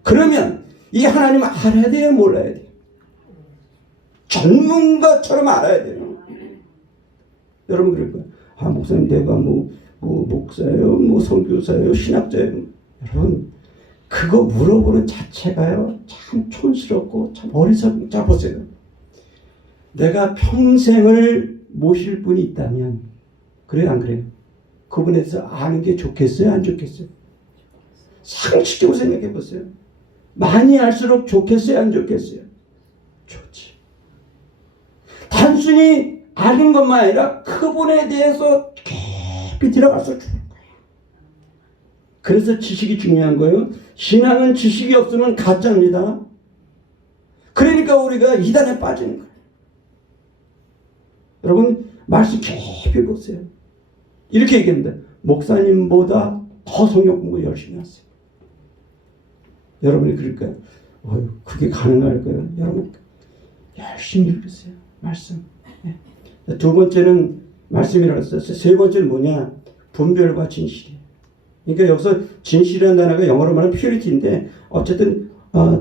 그러면 이 하나님을 알아야 돼요? 몰라야 돼요? 전문가처럼 알아야 돼요. 여러분 그럴 거예요. 아 목사님 내가 뭐 목사예요, 뭐 선교사예요, 신학자예요. 여러분 그거 물어보는 자체가요 참 촌스럽고 참 어리석은. 자 보세요. 내가 평생을 모실 분이 있다면 그래요 안 그래요? 그분에 대해서 아는 게 좋겠어요 안 좋겠어요? 상식적으로 생각해 보세요. 많이 알수록 좋겠어요 안 좋겠어요? 좋지. 단순히 아는 것만 아니라 그분에 대해서 깊이 들어가서 주는 거예요. 그래서 지식이 중요한 거예요. 신앙은 지식이 없으면 가짜입니다. 그러니까 우리가 이단에 빠지는 거예요. 여러분 말씀 깊이 보세요. 이렇게 얘기합니다. 목사님보다 더 성경 공부 열심히 하세요. 여러분이 그럴까요? 그게 가능할까요? 여러분 열심히 읽으세요. 말씀. 네. 두 번째는 말씀이라고 했어요. 세 번째는 뭐냐? 분별과 진실이에요. 그러니까 여기서 진실이라는 단어가 영어로 말하면 퓨리티인데 어쨌든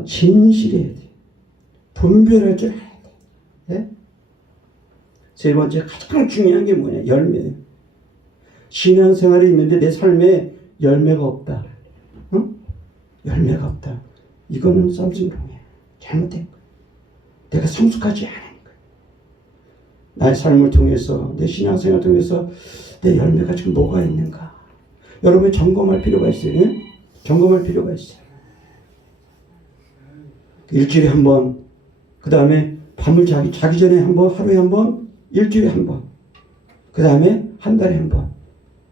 진실해야 돼. 분별할 줄 알아야 돼. 네? 세 번째 가장 중요한 게 뭐냐? 열매예요. 신앙생활이 있는데 내 삶에 열매가 없다. 응? 열매가 없다. 이거는 썸씽롱이야. 잘못된 거야. 내가 성숙하지 않은 거야. 나의 삶을 통해서 내 신앙생활을 통해서 내 열매가 지금 뭐가 있는가. 여러분이 점검할 필요가 있어요. 응? 점검할 필요가 있어요. 일주일에 한 번, 그 다음에 밤을 자기 전에 한 번, 하루에 한 번, 일주일에 한 번, 그 다음에 한 달에 한 번,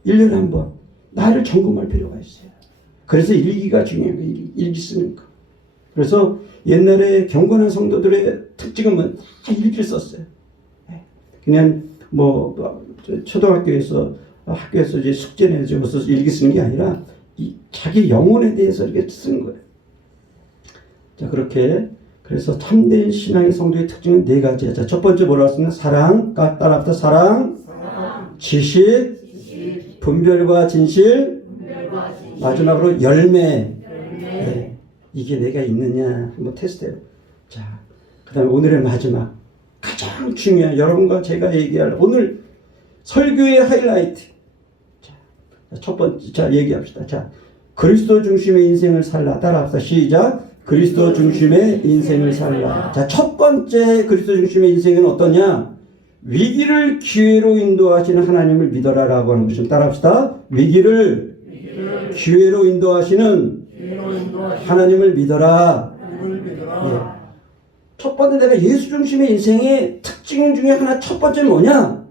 1년에 한 번, 나를 점검할 필요가 있어요. 그래서 일기가 중요한 거예요. 일기 쓰는 거. 그래서 옛날에 경건한 성도들의 특징은 뭐 다 일기를 썼어요. 그냥 초등학교에서 학교에서 이제 숙제 내줘서 일기 쓰는 게 아니라 자기 영혼에 대해서 이렇게 쓰는 거예요. 자, 그렇게 그래서 참된 신앙의 성도의 특징은 네 가지야. 자, 첫 번째 뭐라고 했습니까? 사랑, 따라붙어 사랑, 지식, 분별과 진실, 마지막으로 열매. 네. 이게 내가 있느냐 한번 테스트해요. 자, 그 다음에 오늘의 마지막 가장 중요한 여러분과 제가 얘기할 오늘 설교의 하이라이트. 자, 첫 번째, 자, 얘기합시다. 자, 그리스도 중심의 인생을 살라. 따라합시다. 시작. 그리스도 중심의 인생을 살라. 자, 첫 번째 그리스도 중심의 인생은 어떠냐? 위기를 기회로 인도하시는 하나님을 믿어라라고 하는 것입니다. 따라합시다. 위기를 기회로 인도하시는 하나님을 믿어라. 네. 첫 번째 내가 예수 중심의 인생의 특징 중에 하나 첫 번째 뭐냐?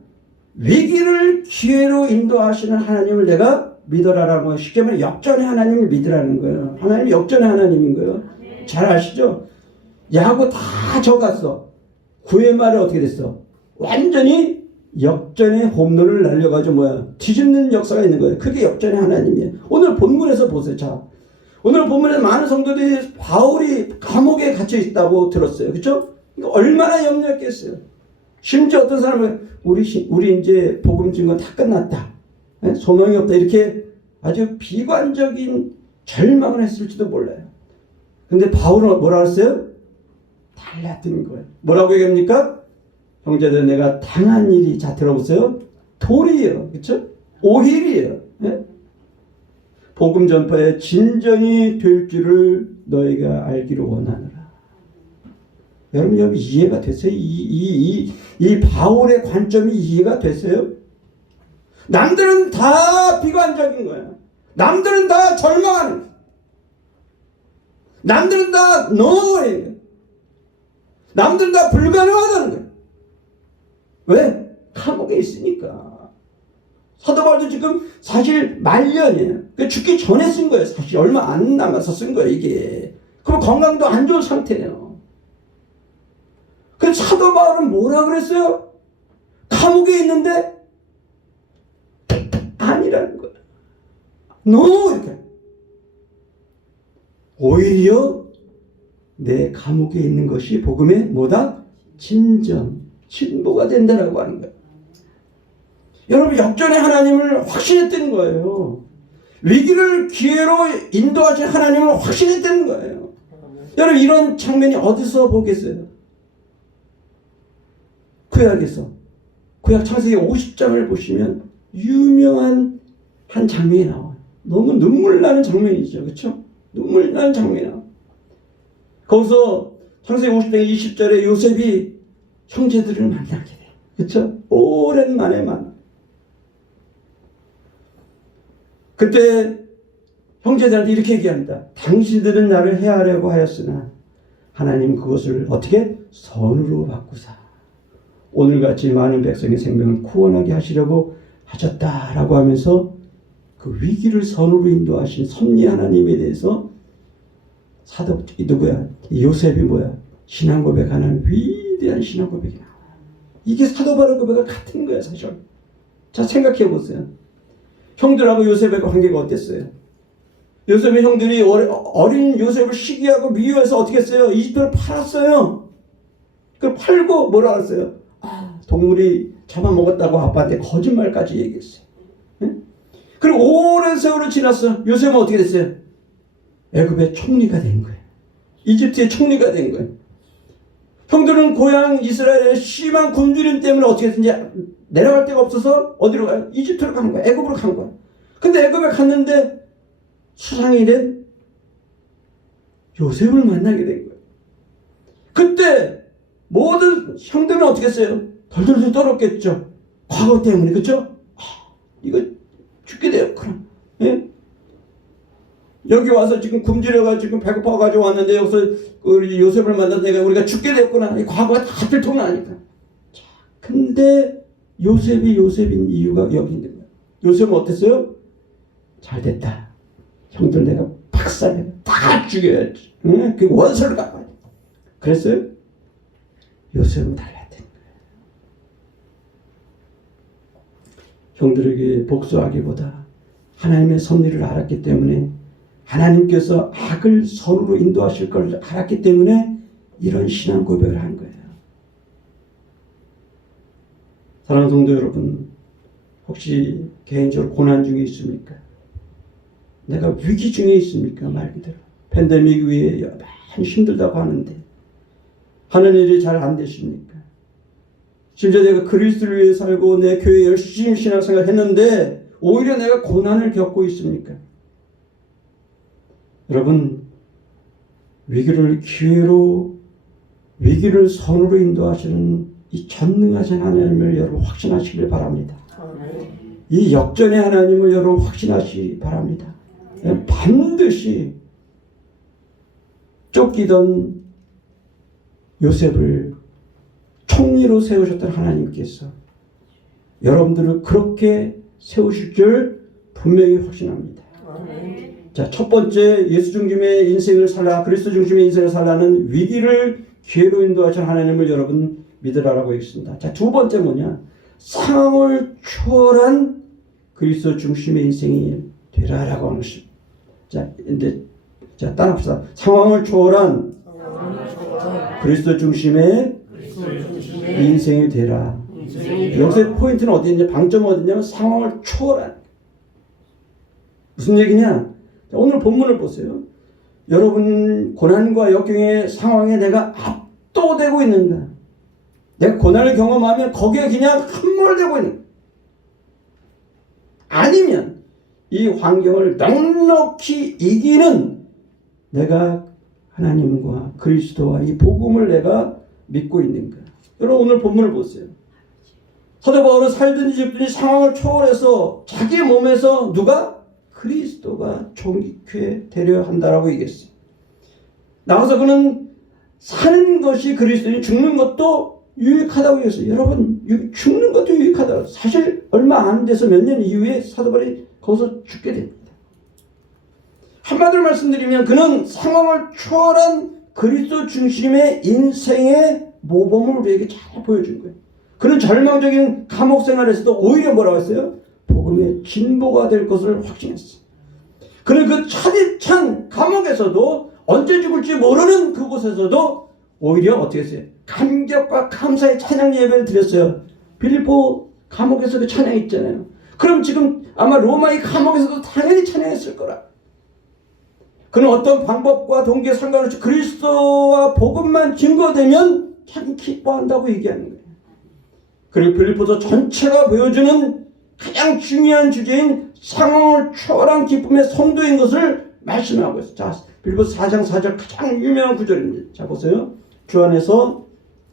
위기를 기회로 인도하시는 하나님을 내가 믿어라라고 하고 쉽게 말해 역전의 하나님을 믿으라는 거예요. 하나님이 역전의 하나님인 거예요. 잘 아시죠? 야구 다 져갔어. 9회 말에 어떻게 됐어? 완전히 역전의 홈런을 날려가지고 뒤집는 역사가 있는 거예요. 그게 역전의 하나님이에요. 오늘 본문에서 보세요. 자, 오늘 본문에 많은 성도들이 바울이 감옥에 갇혀 있다고 들었어요. 그렇죠? 그러니까 얼마나 염려했겠어요. 심지어 어떤 사람은 우리 이제 복음 증거 다 끝났다. 소망이 없다. 이렇게 아주 비관적인 절망을 했을지도 몰라요. 근데 바울은 뭐라 했어요? 달라뜨린 거예요. 뭐라고 얘기합니까? 형제들 내가 당한 일이 자 들어보세요. 도리예요. 그렇죠? 오힐이에요. 네? 복음 전파의 진전이 될 줄을 너희가 알기를 원하노라. 여러분 이해가 됐어요? 이 바울의 관점이 이해가 됐어요? 남들은 다 비관적인 거야. 남들은 다 절망하는 거야. 남들은 다 노예요. 남들은 다 불가능하다는 거야. 왜? 감옥에 있으니까. 사도 바울도 지금 사실 말년이에요. 죽기 전에 쓴 거예요. 사실 얼마 안 남아서 쓴 거예요, 이게. 그럼 건강도 안 좋은 상태예요. 그래서 사도 바울은 뭐라 그랬어요? 감옥에 있는데 아니라는 거예요. 이렇게. 오히려 내 감옥에 있는 것이 복음의 뭐다? 진보가 된다라고 하는 거예요. 여러분 역전의 하나님을 확신했다는 거예요. 위기를 기회로 인도하신 하나님을 확신했다는 거예요. 여러분 이런 장면이 어디서 보겠어요? 구약에서. 구약 창세기 50장을 보시면 유명한 한 장면이 나와요. 너무 눈물 나는 장면이죠. 그렇죠? 눈물 나는 장면이 나와요. 거기서 창세기 50장 20절에 요셉이 형제들을 만나게 돼요. 그렇죠? 오랜만에 만나. 그때 형제들한테 이렇게 얘기합니다. 당신들은 나를 해하려고 하였으나 하나님 그것을 어떻게? 선으로 바꾸사 오늘같이 많은 백성의 생명을 구원하게 하시려고 하셨다라고 하면서 그 위기를 선으로 인도하신 섭리 하나님에 대해서 사도 누구야? 요셉이 뭐야? 신앙 고백하는 위대한 신앙 고백이 나와요. 이게 사도 바울 고백과 같은 거예요, 사실. 자, 생각해 보세요. 형들하고 요셉의 관계가 어땠어요? 요셉의 형들이 어린 요셉을 시기하고 미워해서 어떻게 했어요? 이집트를 팔았어요. 그걸 팔고 뭐라 했어요? 동물이 잡아먹었다고 아빠한테 거짓말까지 얘기했어요. 응? 그리고 오랜 세월을 지났어. 요셉은 어떻게 됐어요? 애굽의 총리가 된 거예요. 이집트의 총리가 된 거예요. 형들은 고향 이스라엘의 심한 굶주림 때문에 어떻게 했는지 내려갈 데가 없어서 어디로 가요? 이집트로 간 거야. 애굽으로 간 거야. 근데 애굽에 갔는데 수상이 된 요셉을 만나게 된 거예요. 그때 모든 형들은 어떻게 했어요? 덜덜덜 떨었겠죠. 과거 때문에. 그렇죠? 이거 죽게 되었구나. 예? 여기 와서 지금 굶주려가지고 배고파가지고 왔는데 여기서 우리 요셉을 만나서 우리가 죽게 됐구나. 이 과거가 다 들통나니까. 자, 근데 요셉이 요셉인 이유가 여기 있는 거예요. 요셉은 어땠어요? 잘 됐다. 형들 내가 박살내 다 죽여야지. 응? 그 원수를 갚아야 돼. 그랬어요? 요셉은 달라야 되는 거예요. 형들에게 복수하기보다 하나님의 섭리를 알았기 때문에, 하나님께서 악을 선으로 인도하실 걸 알았기 때문에 이런 신앙 고백을 한 거예요. 사랑하는 성도 여러분, 혹시 개인적으로 고난 중에 있습니까? 내가 위기 중에 있습니까? 말 그대로 팬데믹 위에 많이 힘들다고 하는데 하는 일이 잘 안 되십니까? 심지어 내가 그리스도를 위해 살고 내 교회에 열심히 신앙생활 했는데 오히려 내가 고난을 겪고 있습니까? 여러분, 위기를 기회로, 위기를 선으로 인도하시는 이 전능하신 하나님을 여러분 확신하시길 바랍니다. 이 역전의 하나님을 여러분 확신하시기 바랍니다. 반드시 쫓기던 요셉을 총리로 세우셨던 하나님께서 여러분들을 그렇게 세우실 줄 분명히 확신합니다. 자, 첫 번째, 예수 중심의 인생을 살라, 그리스도 중심의 인생을 살라는 위기를 기회로 인도하신 하나님을 여러분 믿으라라고 했습니다. 자, 두 번째 뭐냐? 상황을 초월한 그리스도 중심의 인생이 되라라고 하는 것입니다. 자, 이제 따라합시다. 상황을 초월한 그리스도 중심의 인생이 되라. 여기서 포인트는 어디냐? 방점은 어디냐면 상황을 초월한. 무슨 얘기냐? 자, 오늘 본문을 보세요. 여러분 고난과 역경의 상황에 내가 압도되고 있는가? 내가 고난을 경험하면 거기에 그냥 함몰되고 있는, 아니면 이 환경을 넉넉히 이기는 내가 하나님과 그리스도와 이 복음을 내가 믿고 있는가? 여러분 오늘 본문을 보세요. 사도 바울은 살든지 죽든지 상황을 초월해서 자기 몸에서 누가? 그리스도가 존귀케 되려 한다라고 얘기했어요. 나와서 그는 사는 것이 그리스도니 죽는 것도 유익하다고 얘기했어요. 여러분, 죽는 것도 유익하다고. 사실 얼마 안 돼서 몇 년 이후에 사도 바울이 거기서 죽게 됩니다. 한마디로 말씀드리면 그는 상황을 초월한 그리스도 중심의 인생의 모범을 우리에게 잘 보여준 거예요. 그는 절망적인 감옥 생활에서도 오히려 뭐라고 했어요? 복음의 진보가 될 것을 확신했어요. 그는 그 차디찬 감옥에서도 언제 죽을지 모르는 그곳에서도 오히려 어떻게 했어요? 감격과 감사의 찬양 예배를 드렸어요. 빌립보 감옥에서 그 찬양 있잖아요. 그럼 지금 아마 로마의 감옥에서도 당연히 찬양했을 거라. 그는 어떤 방법과 동기에 상관없이 그리스도와 복음만 증거되면 참 기뻐한다고 얘기하는 거예요. 그리고 빌립보서 전체가 보여주는 가장 중요한 주제인 상황을 초월한 기쁨의 성도인 것을 말씀하고 있어요. 자, 빌립보서 4장 4절 가장 유명한 구절입니다. 자, 보세요. 주 안에서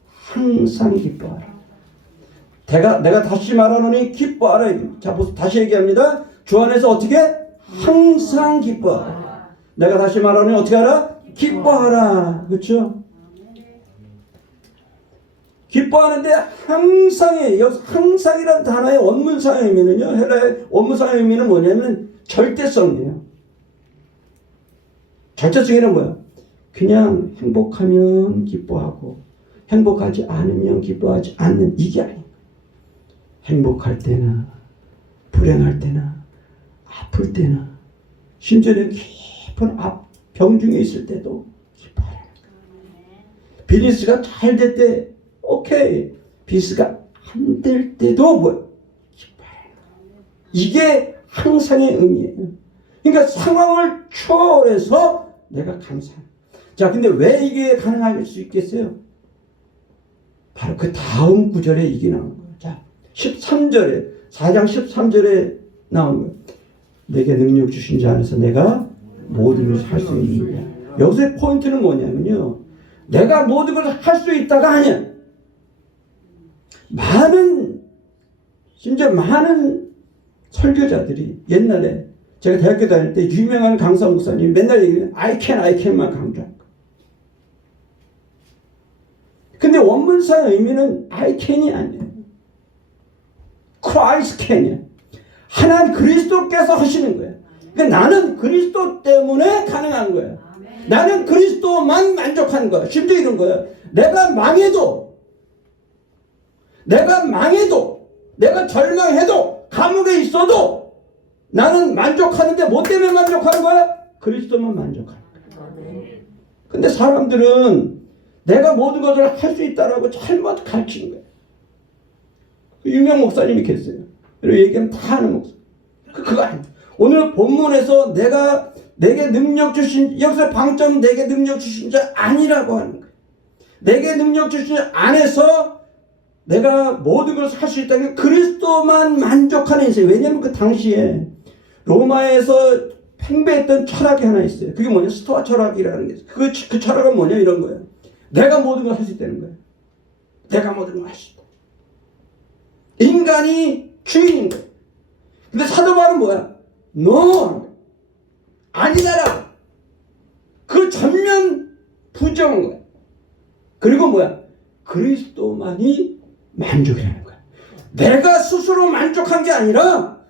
항상 기뻐하라. 내가 다시 말하노니 기뻐하라. 자, 보세요. 다시 얘기합니다. 주 안에서 어떻게? 항상 기뻐하라. 내가 다시 말하노니 어떻게 하라? 기뻐하라. 그렇죠? 기뻐하는데 항상에, 여기서 항상이라는 단어의 원문상의 의미는요, 헬라의 원문상의 의미는 뭐냐면 절대성이에요. 절대성이란 뭐야? 그냥 행복하면 기뻐하고 행복하지 않으면 기뻐하지 않는, 이게 아니에요. 행복할 때나 불행할 때나 아플 때나 심지어는 깊은 병 중에 있을 때도 기뻐하라는 거예요. 비즈니스가 잘 될 때 오케이, 비즈가 안 될 때도 뭐 기뻐하라는 거예요. 이게 항상의 의미예요. 그러니까 상황을 초월해서 내가 감사해요. 자, 근데 왜 이게 가능할 수 있겠어요? 바로 그 다음 구절에 이게 나오는 거예요. 자, 13절에, 4장 13절에 나오는 거예요. 내게 능력 주신 자 안에서 내가 모든 것을 할 수 있느냐. 여기서의 포인트는 뭐냐면요, 내가 모든 것을 할 수 있다가 아니야. 심지어 많은 설교자들이 옛날에 제가 대학교 다닐 때 유명한 강사 목사님이 맨날 얘기해요. I can만 강조한 거. 근데 원문상 의미는 I can이 아니에요. Christ can이에요. 하나님 그리스도께서 하시는 거예요. 그러니까 나는 그리스도 때문에 가능한 거야. 나는 그리스도만 만족하는 거야. 심지어 이런 거야. 내가 망해도, 내가 절망해도, 감옥에 있어도 나는 만족하는데 뭐 때문에 만족하는 거야? 그리스도만 만족하는 거야. 근데 사람들은 내가 모든 것을 할 수 있다라고 잘못 가르치는 거야. 유명 목사님이 계세요. 그리고 얘기하면 다 하는 목사. 그거 아니야. 오늘 본문에서 내게 능력 주신, 여기서 방점 내게 능력 주신 자 아니라고 하는 거예요. 내게 능력 주신 안에서 내가 모든 것을 할 수 있다는 게 그리스도만 만족하는 인생. 왜냐하면 그 당시에 로마에서 팽배했던 철학이 하나 있어요. 그게 뭐냐? 스토아 철학이라는 게 있어요. 그 철학은 뭐냐? 이런 거예요. 내가 모든 걸 할 수 있다는 거예요. 내가 모든 걸 할 수 있다. 인간이 주인인 거예요. 근데 사도 바울은 뭐야? No! 아니다라. 그 전면 부정한 거야. 그리고 뭐야? 그리스도만이 만족이라는 거야. 내가 스스로 만족한 게 아니라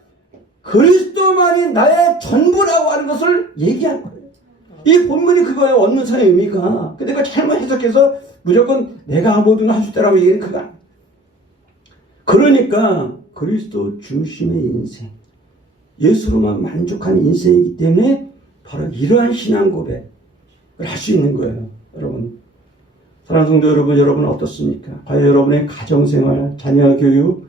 그리스도만이 나의 전부라고 하는 것을 얘기한 거예요. 이 본문이 그거예요. 원문상의 의미가. 근데 그걸 잘못 해석해서 무조건 내가 모든 걸 할 수 있다라고 얘기하는 그거 아니야. 그러니까 그리스도 중심의 인생, 예수로만 만족하는 인생이기 때문에 바로 이러한 신앙 고백을 할 수 있는 거예요. 여러분, 사랑하는 성도 여러분, 여러분은 어떻습니까? 과연 여러분의 가정생활, 자녀 교육,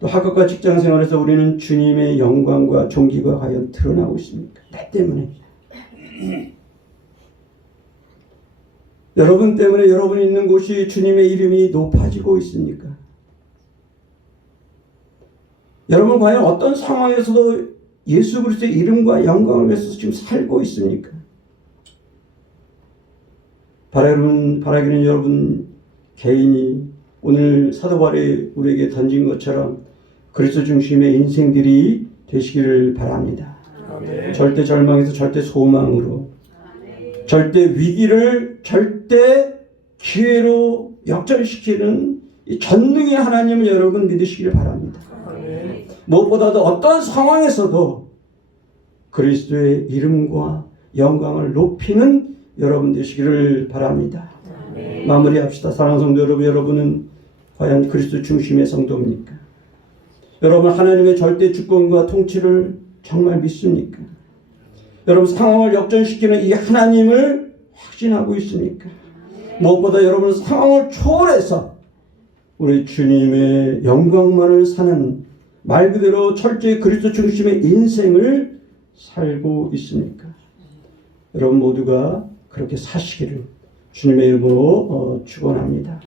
또 학업과 직장생활에서 우리는 주님의 영광과 존귀가 과연 드러나고 있습니까? 나 때문에. 여러분 때문에 여러분이 있는 곳이 주님의 이름이 높아지고 있습니까? 여러분 과연 어떤 상황에서도 예수 그리스도의 이름과 영광을 위해서 지금 살고 있습니까? 바라기는 여러분 개인이 오늘 사도 바울이 우리에게 던진 것처럼 그리스도 중심의 인생들이 되시기를 바랍니다. 아멘. 절대 절망에서 절대 소망으로, 아멘. 절대 위기를 절대 기회로 역전시키는 이 전능의 하나님을 여러분 믿으시기를 바랍니다. 아멘. 무엇보다도 어떤 상황에서도 그리스도의 이름과 영광을 높이는 여러분 되시기를 바랍니다. 아멘. 마무리합시다. 사랑하는 성도 여러분, 여러분은 과연 그리스도 중심의 성도입니까? 여러분 하나님의 절대 주권과 통치를 정말 믿습니까? 여러분 상황을 역전시키는 이 하나님을 확신하고 있습니까? 무엇보다 여러분 상황을 초월해서 우리 주님의 영광만을 사는 말 그대로 철저히 그리스도 중심의 인생을 살고 있습니까? 여러분 모두가 그렇게 사시기를 주님의 이름으로 축원합니다.